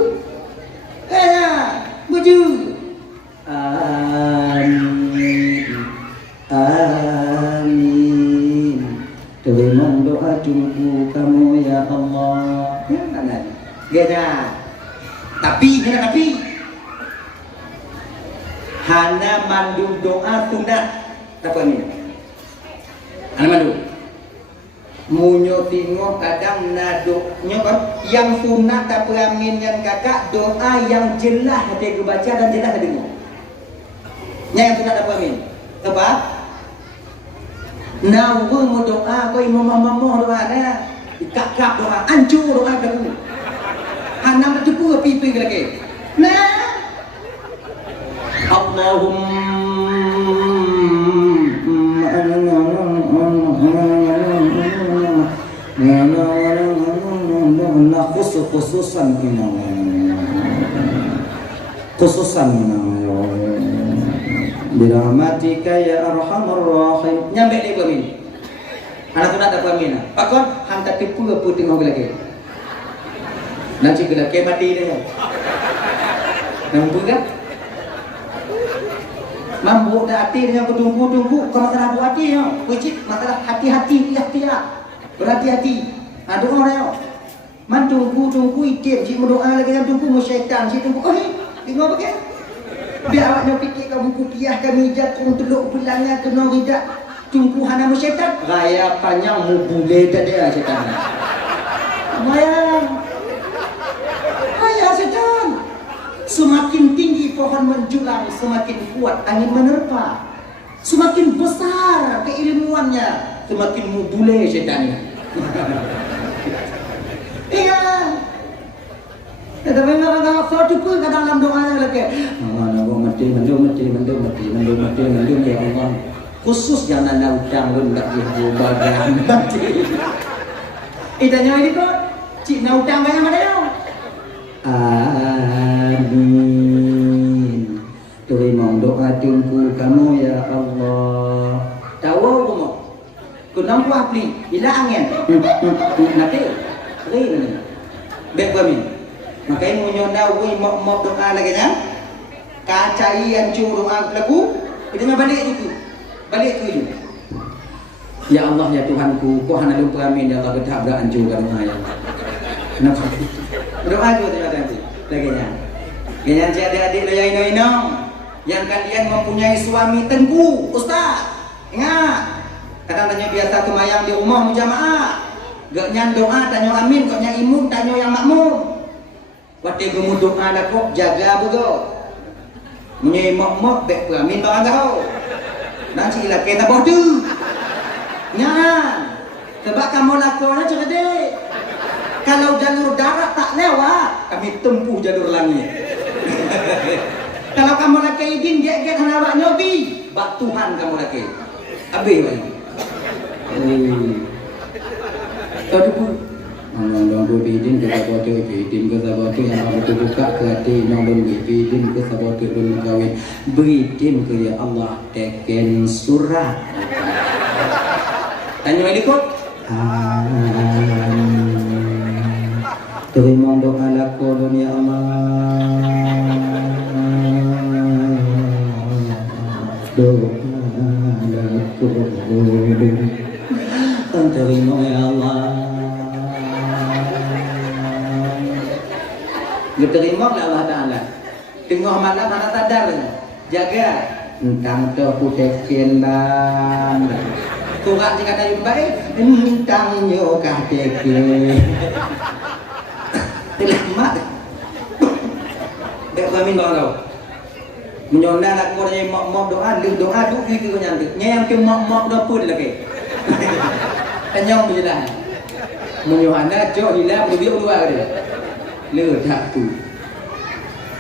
Baju. Amin. Amin. Terima doa tunggu kamu ya Allah. Ya mana? Gaya. Tapi hana mandu doa sunat. Apa ni? Hana mandu. Munyo tinggal kadang naduknya kan yang sunat tak peramin yang kakak doa yang jelas hati aku baca dan jelas hati dengar. Yang sunat tak peramin. Apa? Nawa mu doa kau imam doa na kakak doa ancur doa aku. Hana bertupu pipi lagi. Nah. Allahumma khususan birahmatika ya arhamar rahim. Nyampe dia pamin. Anak tu nak tak pamin. Pakon hantar tipu apa tengok lagi. Nanti kena ke mati dia. Nampu kan? Mampu dah hati dengan bertunggu-tunggu kalau masalah buat hati ya. Wajib masalah hati-hati pihak-pihak. Berhati-hati. Ada orang ya. Man tunggu itim si berdoa lagi kan tunggu syaitan si tunggu. Oh, tengok pakai. Biar awaknya fikir kamu kupiah kami jat turun teluk pulangnya kena ridak tunggu hana syaitan. Raya panjang mu boleh tak ada syaitan. Mayang. Raya syaitan. Semakin tinggi pohon menjulang, semakin kuat angin menerpa. Semakin besar keilmuannya, semakin mubule syaitannya. Iya. Tetapi orang suatu pun kadang dalam doanya lagi. Allah mati ya Allah. Khusus jangan ada utang pun tak dibadan mati. Itanya ini kok, cik nak utang banyak mana ya? Amin. Terima doa tunggu kamu ya Allah. Tahu kamu? Kunang kuah beli, bila angin. Nanti, ini. Baik kami. Makanya munyona wi mau doa lagi nya. Kacai yang curu doa lagu, itu balik itu. Balik itu. Ya Allah ya Tuhanku, kau hana lupa amin ya Allah kita berdoa anjurkan ayat. Kenapa? Doa juga nanti lagi nya. Ganyan si adik-adik layai noinong yang kalian mempunyai suami tengku, ustaz. Ingat, kadang tanya biasa kemayang di rumah jamaah. Gak nyan doa tanya amin, kok nya imum tanya yang makmum. Waktu kamu doa dah kok jaga betul. Menyai mok bek amin doa kau. Dan si laki tak bodoh. Nyan, sebab kamu lakukan cerdik. Kalau jalur darat tak lewat, kami tempuh jalur langit. Kalau kamu laki izin get hana awak nyobi, bak Tuhan kamu laki. Habis lagi. Kau tu pun nong do izin ke sabote izin ke sabote yang betul buka ke hati nong do izin ke sabote belum kawin beri izin ke ya Allah teken surat. Tanya ikut. Terima doa laku ya Allah. Doa laku. Terima ya Allah. Diterima oleh Allah Ta'ala. Tengok malam mana sadar. Jaga. Entang tu putekin lah. Tuhan jika ada yang baik. Entang nyokah tekin. Selamat. Dek kami doa. Menyonda nak korang mok doa, doa tu itu nyantik. Nyayang ke mok doa pun lagi. Tanyong berjalan. Menyohana jauh hilang berbiak dua dia. Ledak tu.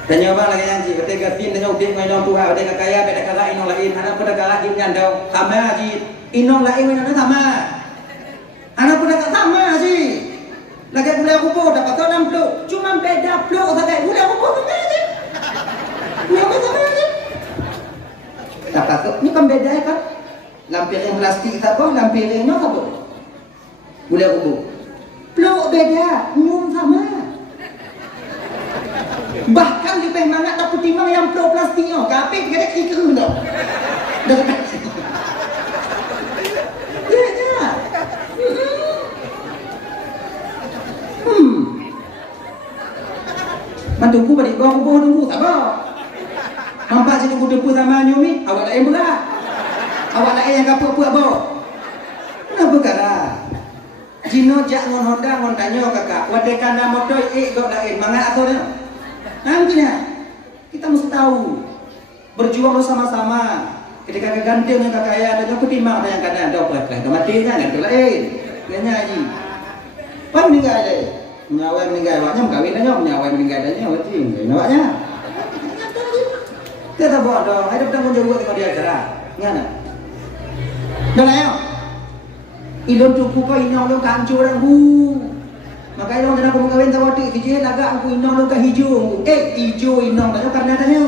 Tanya apa lagi yang si ketika sin tanya udik ngai dong Tuhan ketika kaya beda kala inong lain anak pada kala inyan dong sama si inong lain ngai sama. Anak pada sama si. Lagi boleh kubur dapat tahu 60. Cuma beda pluk saja. Boleh kubur sama aja. Boleh sama aja. Dapat tu ni kan beda kan? Lampiring plastik tak apa, lampiringnya apa? Boleh kubur. Pluk beda, nyum sama. Bahkan lebih mangat tak pertimbang yang pro plastiknya. Kapit kena kikir dah. Dah kena. Ya je. Mantuku balik bawah kubur tunggu tak apa. Nampak si tunggu depu sama nyomi, awak lain pula. Awak lain yang kapur-kapur apa? Kenapa kara? Jino jak ngon Honda ngon tanyo kakak. Wadai kanda motor gok lain mangat atau dia? Nantinya kita mesti tahu berjuang bersama-sama. Ketika kegantian yang kakak ya ada yang pertimbang ada yang kanda ada apa? Ada matinya ganti lain. Dia nyanyi. Apa meninggal ada? Nyawai meninggal awaknya kawin aja, nyawai meninggal adanya berarti awaknya. Kita bawa dong, ada bertanggung jawab kalau dia acara. Ngana? Dah lah ya. Ilon tuku kau inang lo kancur orang bu. Makanya orang jangan kamu kawin tahu ti kecil lagak aku inang lo hijau. Hijau inang banyak karena tanya.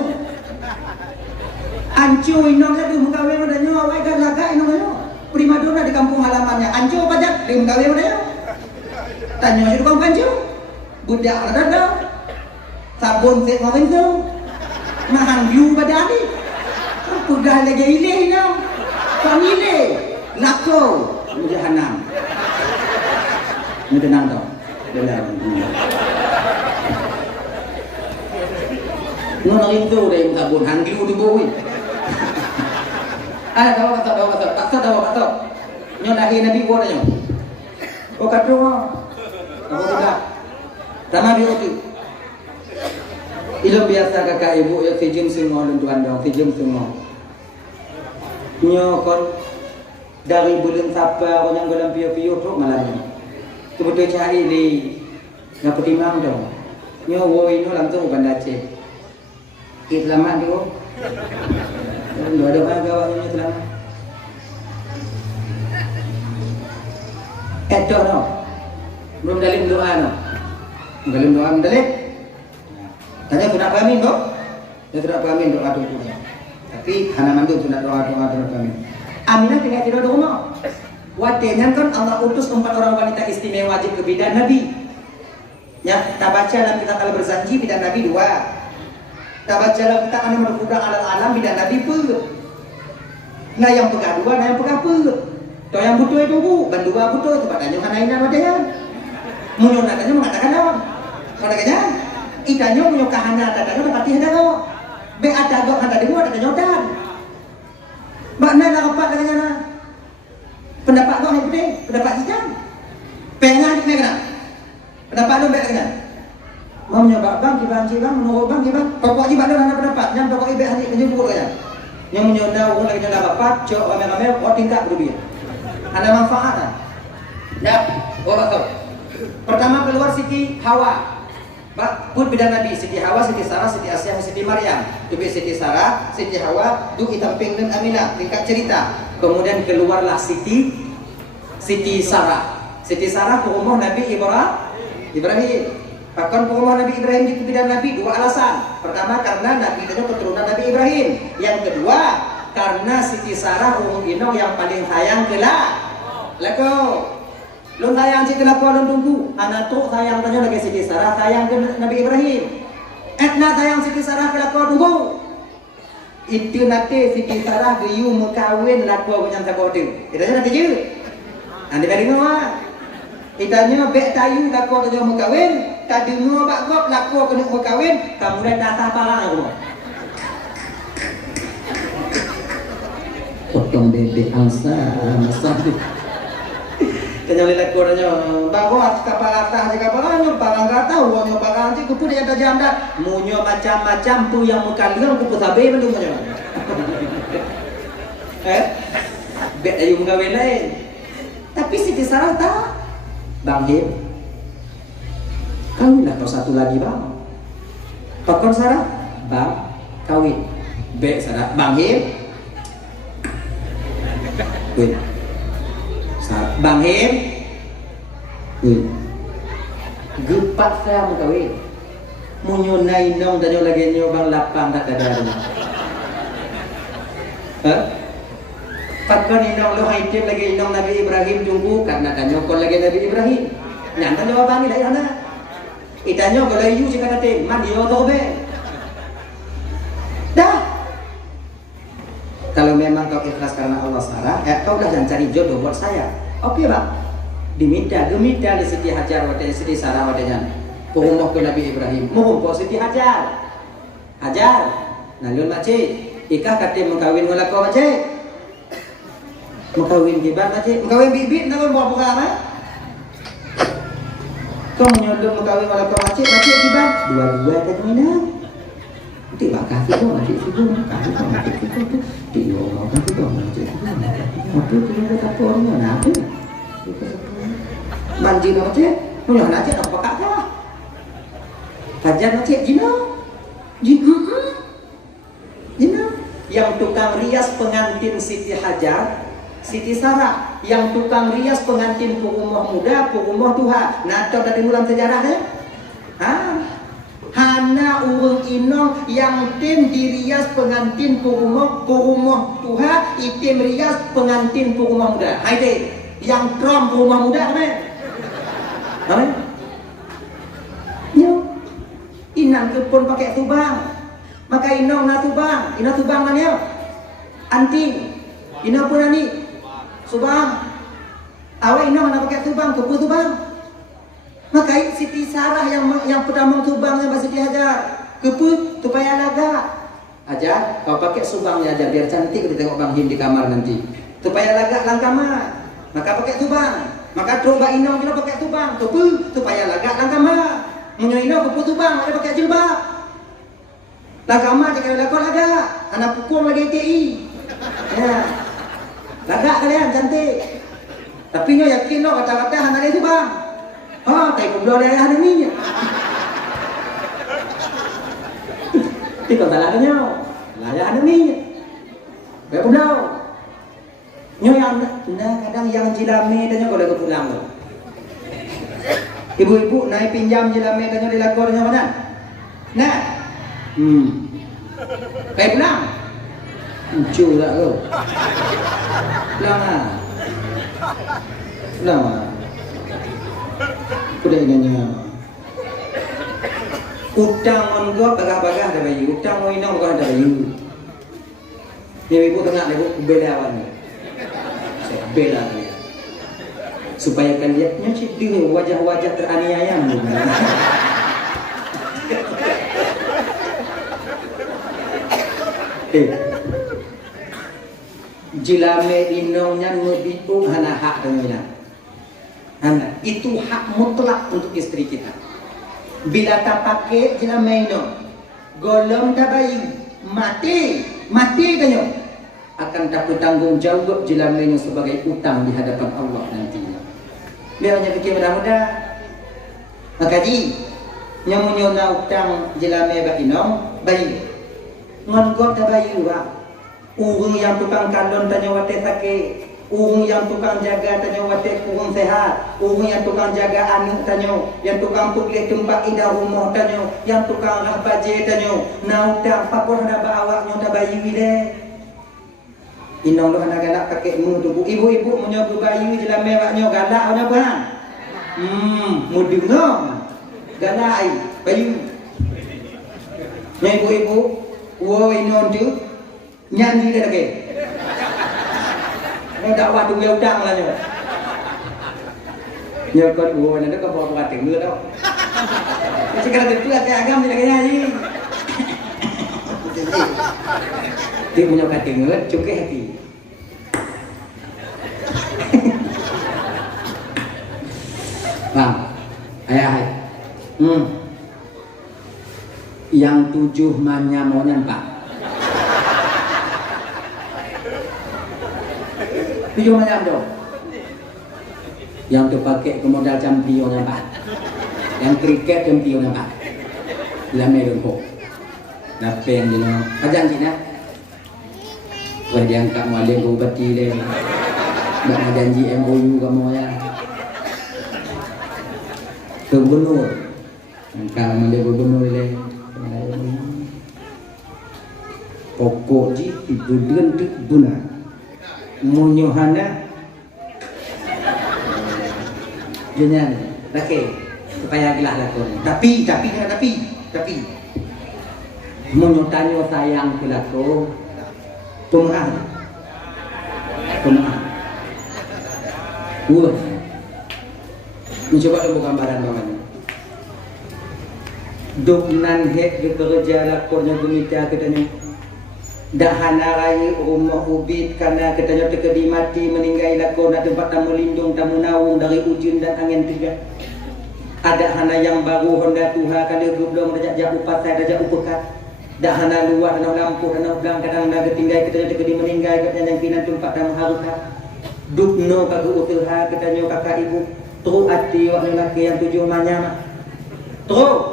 Ancu inang dia tu kawin ada nyo, awak kan lagak inang banyak. Prima dona di kampung halamannya. Ancu pajak dia kawin ada nyo. Tanya si tukang pancu, budak ada dah, sabun set kawin tu, mahan view badan ni, aku dah lagi ilih nam, famile, lako, jahanam, ni tenang tau, dalam. Nona itu deh sabun hanggiu di bawah. Tahu kata, nyo lahir Nabi gua dah nyo, oh kata apa tidak? Sama dia tu. Ilmu biasa kakak ibu ya sejum semua tuan dong, sejum semua. Nyo kon dari bulan Sapa orang yang dalam piu-piu tu malam. Kebetulan cari di ngapa timang dong. Nyo woi no langsung bandar Aceh. Kita lama tu. Dua ada apa gawanya nyo lama. Edo no. Belum dalim doa no. Dalim doa mendalim. Tanya sudah pahamin kok? Dia sudah pahamin doa tu. Tapi hana mandu sudah doa pahamin. Aminah tinggal tidur di rumah. Wadenya kan Allah utus 4 orang wanita istimewa wajib ke bidan Nabi. Ya, kita baca dalam kitab Al-Barzanji bidan Nabi 2. Kita baca dalam kitab Al-Murqudang Al-Alam bidan Nabi pun. Nah yang pegah 2, nah yang pegah pun. Tuh yang butuh itu bu, bandua butuh itu padanya hanaina wadenya. Munyo nadanya mengatakan apa? Katanya, ikannya munyo kahana dadanya dapat hina kau. Be ada gak kata dia ada nyodan. Makna dah rapat katanya na. Pendapat kau yang gede, pendapat kita. Pengah ni kena. Pendapat lu be kena. Mau nyoba bang, cibang, menurut bang, pokok jibak lu ada pendapat, yang pokok ibe hanya menyebut katanya. Yang menyoda orang lagi nyoda rapat, cok ramai-ramai, kau tingkat berlebihan. Ada manfaat tak? Ya, gua tahu. Pertama keluar Siti Hawa. Put bidan Nabi, Siti Hawa, Siti Sarah, Siti Asyah, Siti Maryam. Itu Siti Sarah, Siti Hawa, du itamping dan Aminah, tingkat cerita. Kemudian keluarlah Siti Sarah. Siti Sarah ke rumah Nabi Ibrahim. Bahkan ke rumah Nabi Ibrahim itu bidan Nabi 2 alasan. Pertama karena Nabi itu keturunan Nabi Ibrahim. Yang kedua karena Siti Sarah umum inong yang paling sayang kelak. Leko, lu sayang si kelak kau tunggu. Anak tu sayang tanya lagi Siti Sarah sayang ke Nabi Ibrahim. Etna sayang Siti Sarah kelak kau tunggu. Itu nanti Siti Sarah diu mukawin laku punya tak kau tu. Itu aja nanti je. Nanti beri semua. Itanya bek tayu laku tu jauh mukawin. Tadi semua bakgop laku kena mukawin. Kemudian datang parang aku. Potong bebek angsa tanya lihat koranya bahwa kapal atas aja kapal anyo barang kata uangnya barang nanti kupu dia ada janda munyo macam-macam tu yang mukalian kupu sabe belum munyo bet ayu mengawin lain tapi Siti Sarah tak Bang Him kawin lah kau satu lagi bang Pakon Sarah bang kawin bet Sarah Bang Him wait Bang Him gepat saya mau kawin munyo nainong dan lagi nyobang lapang tak ada Pakon inong lo haitim lagi inong Nabi Ibrahim tunggu karena kan nyokol lagi Nabi Ibrahim nyanta jawaban ni dari mana Itanyo kalau you jika nanti mandi otobe. Dah. Kalau memang kau ikhlas karena Allah sekarang, kau dah jangan cari jodoh buat saya. Oke bang. Diminta di Siti Hajar wadanya Siti Sarah wadanya. Pengumuh ke Nabi Ibrahim. Mengumpul Siti Hajar. Nalun macik. Ika kata mengkawin ngolak kau macik. Mengkawin kibat macik. Mengkawin bibit nalun buat buka apa? Kau menyodong mengkawin oleh kau macik kibat dua-dua tak minat. Nanti bakal kita macik kita kami kau macik kita tu dia orang kami kau macik kita apa tu kita tak tahu mana apa manji kau macik punya anak cik tak pakak kau kajian macik jino yang tukang rias pengantin Siti Hajar Siti Sarah yang tukang rias pengantin purumah muda, purumah tuha. Nah, tahu dari dalam sejarahnya? Hana urung inong yang tim dirias pengantin purumah tuha, itim rias pengantin purumah muda. Haide, yang trom purumah muda kan? Amin. Yo, inang kepon pakai tubang, maka inong na tubang nanya, anting, inong pun nani. Subang, awak ina mana pakai tubang, kepu tubang. Maka Siti Sarah yang pertama tubang yang Siti Hajar, kepu tu payah laga. Ajar, kau pakai subangnya aja biar cantik kita tengok Bang Him di kamar nanti. Tu payah laga lang kamar, maka pakai tubang. Maka tromba ina kita pakai tubang, kepu tu payah laga lang kamar. Munyo ina kepu tubang ada pakai jilbab. Lang kamar jika laga, anak pukul lagi TI. Ya. Lagak kalian cantik. Tapi nyo yakin no kata-kata anak itu bang. Tai kumdo dari ayah deminya. Tidak salah nyo. Ayah deminya. Baik kumdo. Nyo yang kadang yang jilame dan nyo kalau pulang lo. Ibu-ibu naik pinjam jilame dan nyo dilakor nyo mana? Nah. Baik pulang. Lucu tak kau? Lama. Aku dah ingatnya. Utang on gua bagah-bagah ada bayu. Utang on inong gua ada bayu. Ni ibu tengah ibu bela awak ni. Saya bela dia. Supaya kalian nyuci dia wajah-wajah teraniaya bukan. Jilame inongnya ngebitu hana hak dengan itu hak mutlak untuk istri kita. Bila tak pakai jilame inong golong tabayi mati kanyo akan takut tanggung jawab jilame inong sebagai utang di hadapan Allah nantinya. Biarnya fikir mudah-mudah. Maka nyamunyo na utang jilame ba inong bayi ngon gop tabayi wa. Urung yang tukang kandon tanya wate take, urung yang tukang jaga tanya wate kurung sehat, urung yang tukang jaga anak tanya, yang tukang putih tempat indah rumah tanya, yang tukang rahbaje tanya, nautang papor na ba awaknya ta bayi wile. Inong lo anak galak kakek mu tu ibu-ibu menyobu bayi jelam mewaknya galak ana bang. Mudengong. Galak ai bayi. Nya ibu-ibu, wo inon tu nyanyi dia lagi. Dah waktu dia udang lah nyo. Nyo kot wo nanti kau bawa buat tengah tau. Sekarang itu agak agam dia lagi nyanyi. Dia punya kat tengah cukai hati. Bang, ayah. Yang 7 manya mau nyampak. Tujuh macam tu. Yang tu pakai ke modal champion nampak. Yang kriket champion nampak. Lama dongkok. Napeng je no. Kajan cik nak. Wah dia angkat mualim ke bupati dia. Nak janji MOU kamu ya. Ke gubernur. Angkat mualim gubernur dia. Pokok ji ibuden tu guna. Munyohana jenyan laki supaya gelah lakon. Tapi menyotanyo sayang ke lakon pemaaf. Wah, mencoba ilmu gambaran bawahnya. Duknan hek di kerja lakornya gemita katanya. Dahana rai rumah ubit karena katanya terkedi mati meninggal lakor na tempat tamu lindung tamu nawung dari ujin dan angin tiga. Ada hana yang baru Honda Tuha kalau belum dajak jauh pasai dajak upekat. Dahana luar dan lampu dan belang kadang naga tinggal katanya terkedi meninggal katanya yang pinan tempat tamu harukat. Dukno kagu utuha katanya kakak ibu. Terus hati wak lelaki yang 7 manyama. Terus.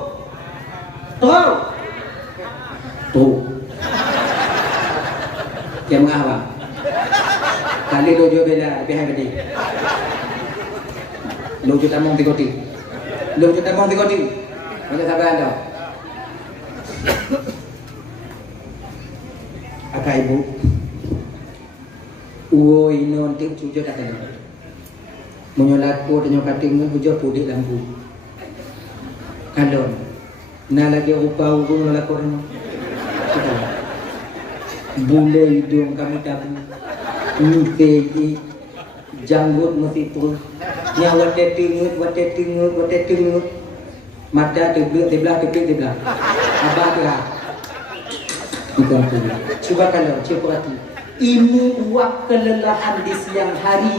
Yang apa? Kali dojo bela pihak gede. Dojo tamong tikoti. Macam sabar anda. Kakak ibu. Uo inon tik cucu datang. Menyolaku dan nyokating ujo pudik lampu. Kalon. Na lagi rupa urung lakornya. Bule hidung kamu tabu. Muke janggut mesti tu. Nya wate tingut. Mata tebelah. Abah telah. Bukan tu. Cuba kalau hati. Ini uap kelelahan di siang hari.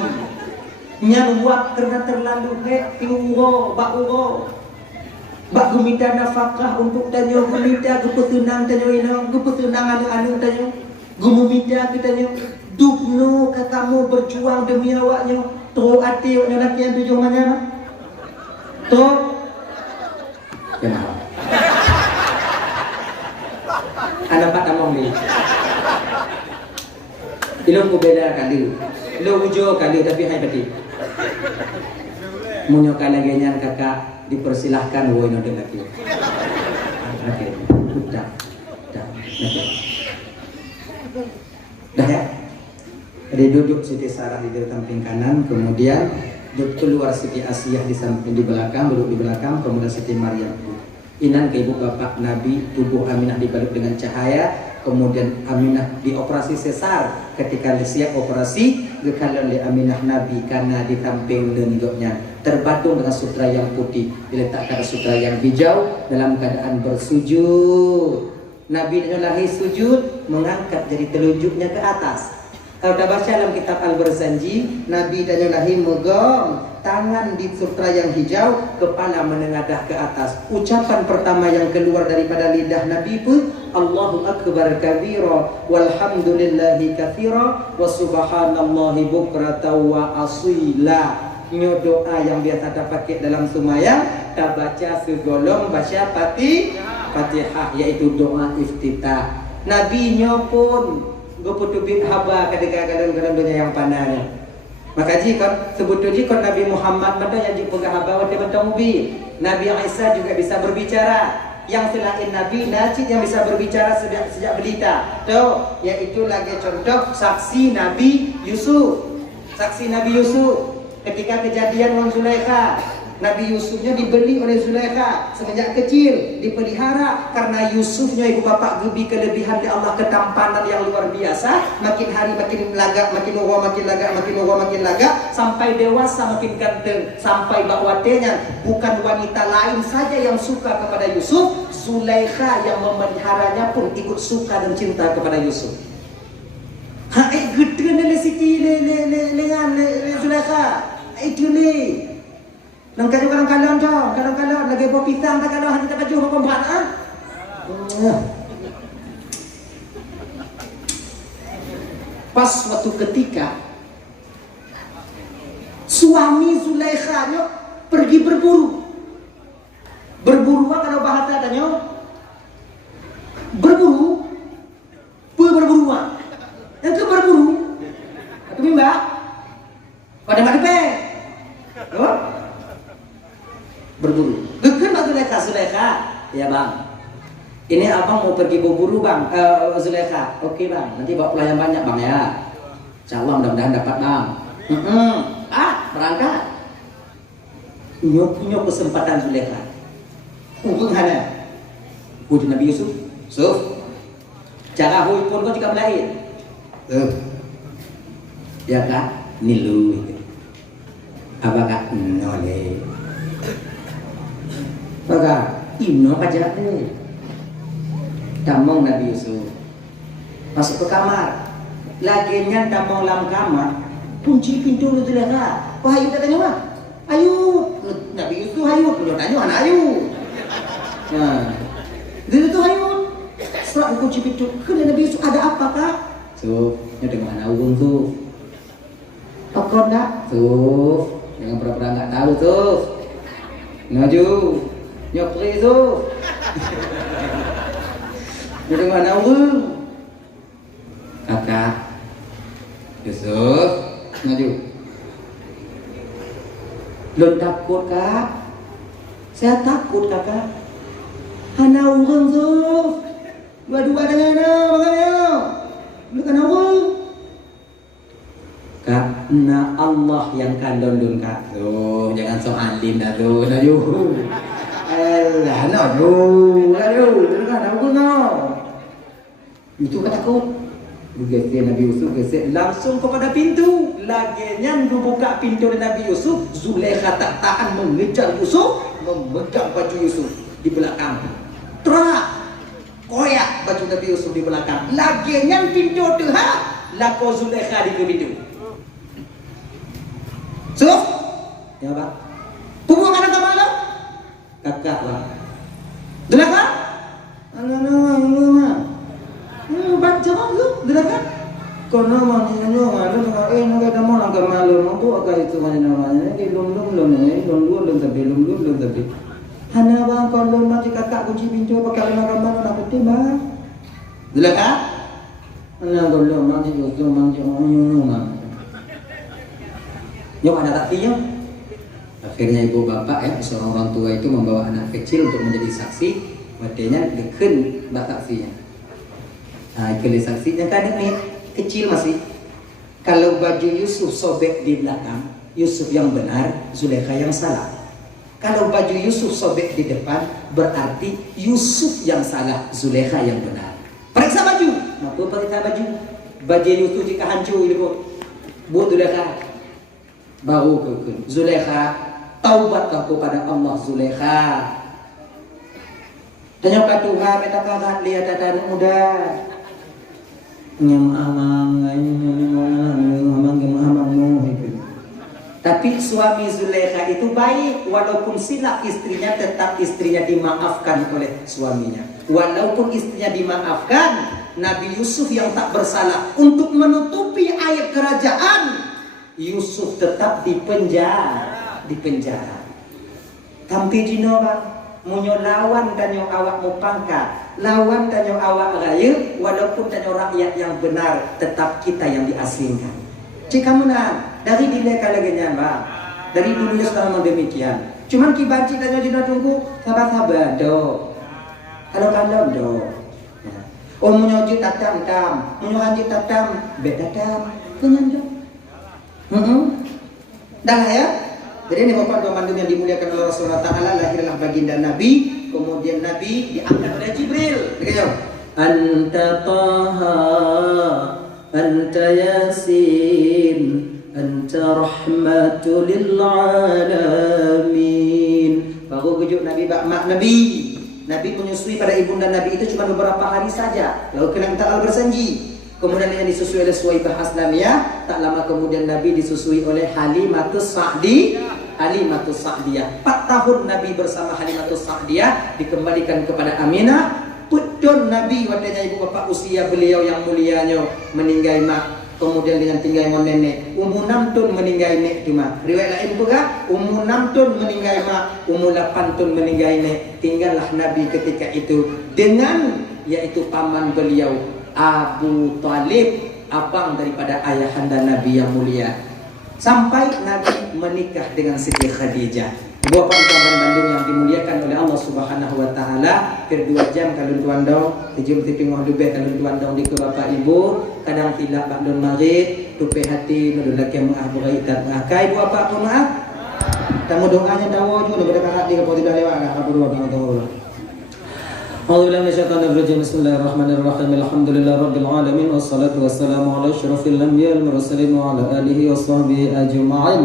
Nya uap kerana terlalu happy uro. Bak gumita nafkah untuk tanyo gumita gupetunang tanyo ino gupetunang anu tanyo gumumita tanyo dukno ka kamu berjuang demi awaknya to ati awaknya laki yang 7 manyana to kenapa anak pak tamong ni ilmu ku beda kali lo ujo kali tapi hai pati munyo lagi nyan kakak dipersilahkan woi node lagi. Oke, udah. Dah ya. Ada duduk Siti Sarah di samping kanan, kemudian duduk keluar Siti Asiyah di samping di belakang, duduk di belakang, kemudian Siti Maryam. Inan ke ibu bapak Nabi, tubuh Aminah dibalut dengan cahaya, kemudian Aminah dioperasi sesar. Ketika siap operasi, gekalan oleh Aminah Nabi karena di samping lenggoknya terbadung dengan sutra yang putih, diletakkan sutra yang hijau dalam keadaan bersujud. Nabi lahir sujud, mengangkat jadi telunjuknya ke atas. Kalau dah baca dalam kitab Al-Barzanji, Nabi lahir megang tangan di sutra yang hijau, kepala menengadah ke atas. Ucapan pertama yang keluar daripada lidah Nabi pun Allahu Akbar kabira walhamdulillahi katsira wa subhanallahi bukratan wa asila. Ini doa yang biasa kita pakai dalam sembahyang, kita baca segolong baca Fatihah, yaitu doa iftitah. Nabi nya pun goputubit haba kadang-kadang dunia yang pandai. Maka jika sebetulnya Nabi Muhammad pada yang juga haba wate ubi. Nabi Isa juga bisa berbicara. Yang selain Nabi Najib yang bisa berbicara sejak belita. Tuh, yaitu lagi contoh saksi Nabi Yusuf. Ketika kejadian Wang Zulaikha, Nabi Yusufnya dibeli oleh Zulaikha semenjak kecil, dipelihara karena Yusufnya ibu bapak gebi kelebihan di Allah, ketampanan yang luar biasa. Makin hari makin lagak, makin lagak, sampai dewasa makin ganteng, sampai bakwatenya bukan wanita lain saja yang suka kepada Yusuf, Zulaikha yang memeliharanya pun ikut suka dan cinta kepada Yusuf. Gede le Siti dengan Zulaikha. Itu ni. Nang kadang-kadang lagi bawa pisang tak kalau hanya tak baju apa berat ah. Pas waktu ketika suami Zulaikha pergi berburu. Berburu kalau bahasa tanya berburu. Berburuan. Yang ke berburu. Atau mbak? Pada mana oh? Berburu. Gekan Mbak Zulaikha. Ya bang. Ini abang mau pergi berburu bang. Zulaikha. Oke bang. Nanti bawa pelayan banyak bang ya. Insyaallah mudah-mudahan dapat bang. Berangkat. punya kesempatan Zulaikha. Urung hana. Uji Nabi Yusuf. Cara hui pun kau jika melain. Ya kak, nilu itu. Apa kak? Nole. Maka ino pajak deh. Tamong Nabi Yusuf masuk ke kamar. Lagi nyan tamong dalam kamar. Kunci pintu lu Zulaikha. Kau hayu katanya mah. Ayu, Nabi Yusuf hayu. Lu tanya anak ayu. Nah, dia tu hayu. Setelah kunci pintu. Kena Nabi Yusuf ada apa kak? Nya dengan anak urung tu. Tokon dak? Jangan pura-pura nggak tahu tuh. Ngaju, nyokri tuh. Jadi mana urung? Kakak Yusuf, ngaju. Lu takut kak? Saya takut kakak. Hana urung tuh. Dua-dua dengan bagaimana? Lu kan urung? Kak, na Allah yang kandon dun kak. Tuh, jangan so alim dah tuh, ngaju. Alah, ngaju, lu kan urung no. Itu kata takut. Gesek Nabi Yusuf, gesek langsung kepada pintu. Laginya buka pintu Nabi Yusuf, Zulaikha tak tahan mengejar Yusuf, memegang baju Yusuf di belakang. Terak, koyak baju Nabi Yusuf di belakang. Laginya pintu tu lako Zulaikha di pintu. Yusuf, ya pak. Pukul kanan ke mana? Kakak pak. Zulaikha? Baca lu, gerakan. Kono mana malu, nak mau langkah malu, mampu agak itu mana namanya? Lum tapi. Hana bang kalau nanti kakak kunci pintu pakai lama mana nak putih bang? Gerakan? Hana kalau nanti itu mana? Nyok ada taksinya. Akhirnya ibu bapak ya, seorang orang tua itu membawa anak kecil untuk menjadi saksi. Wadenya deken bak taksinya. Nah, ikulah saksinya kan ini kecil masih. Kalau baju Yusuf sobek di belakang, Yusuf yang benar, Zulaikha yang salah. Kalau baju Yusuf sobek di depan, berarti Yusuf yang salah, Zulaikha yang benar. Periksa baju. Apa periksa baju? Baju Yusuf jika hancur itu, buat Zulaikha. Baru ke Zulaikha, taubatkah kepada Allah Zulaikha. Tanya ke Tuhan, minta karat lihat tatan muda. Tapi suami Zulaikha itu baik, walaupun silap istrinya tetap istrinya dimaafkan oleh suaminya. Walaupun istrinya dimaafkan, Nabi Yusuf yang tak bersalah untuk menutupi aib kerajaan, Yusuf tetap dipenjara. Tampi dino bang, munyo lawan tanyo awak mu pangkat. Lawan tanyo awak raya, walaupun tanyo rakyat yang benar, tetap kita yang diasingkan. Jika menang, dari dileka lagi bang. Dari dulunya selama demikian. Cuman kibaci tanyo dina tunggu, sabar-sabar do. Kalau kandang do. Oh munyo tatam tam, munyo hanji tatam, betatam, kenyan do. Dah lah ya. Jadi ini bapak dua mandung yang dimuliakan oleh Rasulullah Ta'ala, lahirlah baginda Nabi. Kemudian Nabi diangkat oleh Jibril. Dengar. Anta Taha, Anta Yasin, Anta Rahmatul lil Alamin. Baru kejuk Nabi mak Nabi. Nabi menyusui pada ibunda Nabi itu cuma beberapa hari saja. Lalu kena ta'al bersanji. Kemudian yang disusui oleh Suwaibah Aslamiyah. Tak lama kemudian Nabi disusui oleh Halimatus Sa'diyah. 4 tahun Nabi bersama Halimatus Sa'diyah dikembalikan kepada Aminah. Betul Nabi wadanya ibu bapa usia beliau yang mulianya meninggal mak. Kemudian dengan tinggal dengan nenek, umur 6 tahun meninggal nek cuma. Riwayat lain juga umur 6 tahun meninggal mak, umur 8 tahun meninggal nek. Tinggallah Nabi ketika itu dengan yaitu paman beliau Abu Talib, abang daripada ayahanda Nabi yang mulia. Sampai Nabi menikah dengan Siti Khadijah. Bapak Kawan Bandung yang dimuliakan oleh Allah Subhanahu wa taala, per 2 jam kalun tuandong, tejum tiping dube kalun tuandong di ke Bapak Ibu, kadang tilak bakdon marid, tupe hati nudulak yang mengaburai dan mengakai ibu apa maaf. Kamu doanya dawa juga daripada kakak di kalau tidak lewat apa dulu tunggu. أعوذ بالله من الشيطان الرجيم بسم الله الرحمن الرحيم الحمد لله رب العالمين والصلاة والسلام على أشرف الأنبياء المرسلين وعلى آله وصحبه أجمعين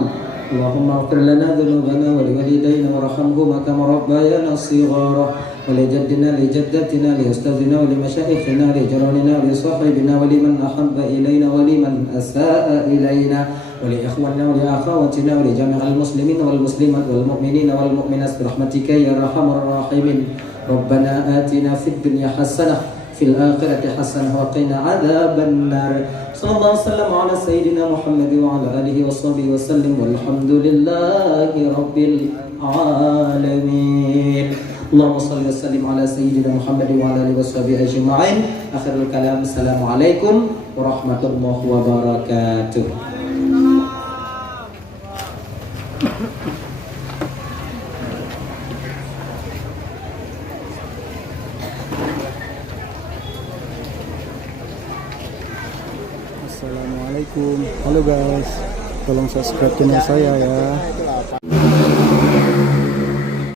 اللهم اغفر لنا ذنوبنا ولوالدينا وارحمهما كما ربيانا صغارا ولجدنا لجدتنا لأستاذنا ولمشايخنا لجيراننا ولصاحبنا ولمن أحب إلينا ولمن أساء إلينا ولإخواننا ولأخواتنا ولجميع المسلمين والمسلمات والمؤمنين والمؤمنات برحمتك يا أرحم الراحمين ربنا آتنا في الدنيا حسنة في الآخرة حسنة وقنا عذاب النار صلى الله وسلم على سيدنا محمد وعلى آله وصحبه وسلم والحمد لله رب العالمين اللهم صل وسلم على سيدنا محمد وعلى آله وصحبه أجمعين آخر الكلام السلام عليكم ورحمة الله وبركاته. Assalamualaikum. Halo guys, tolong subscribe channel saya ya.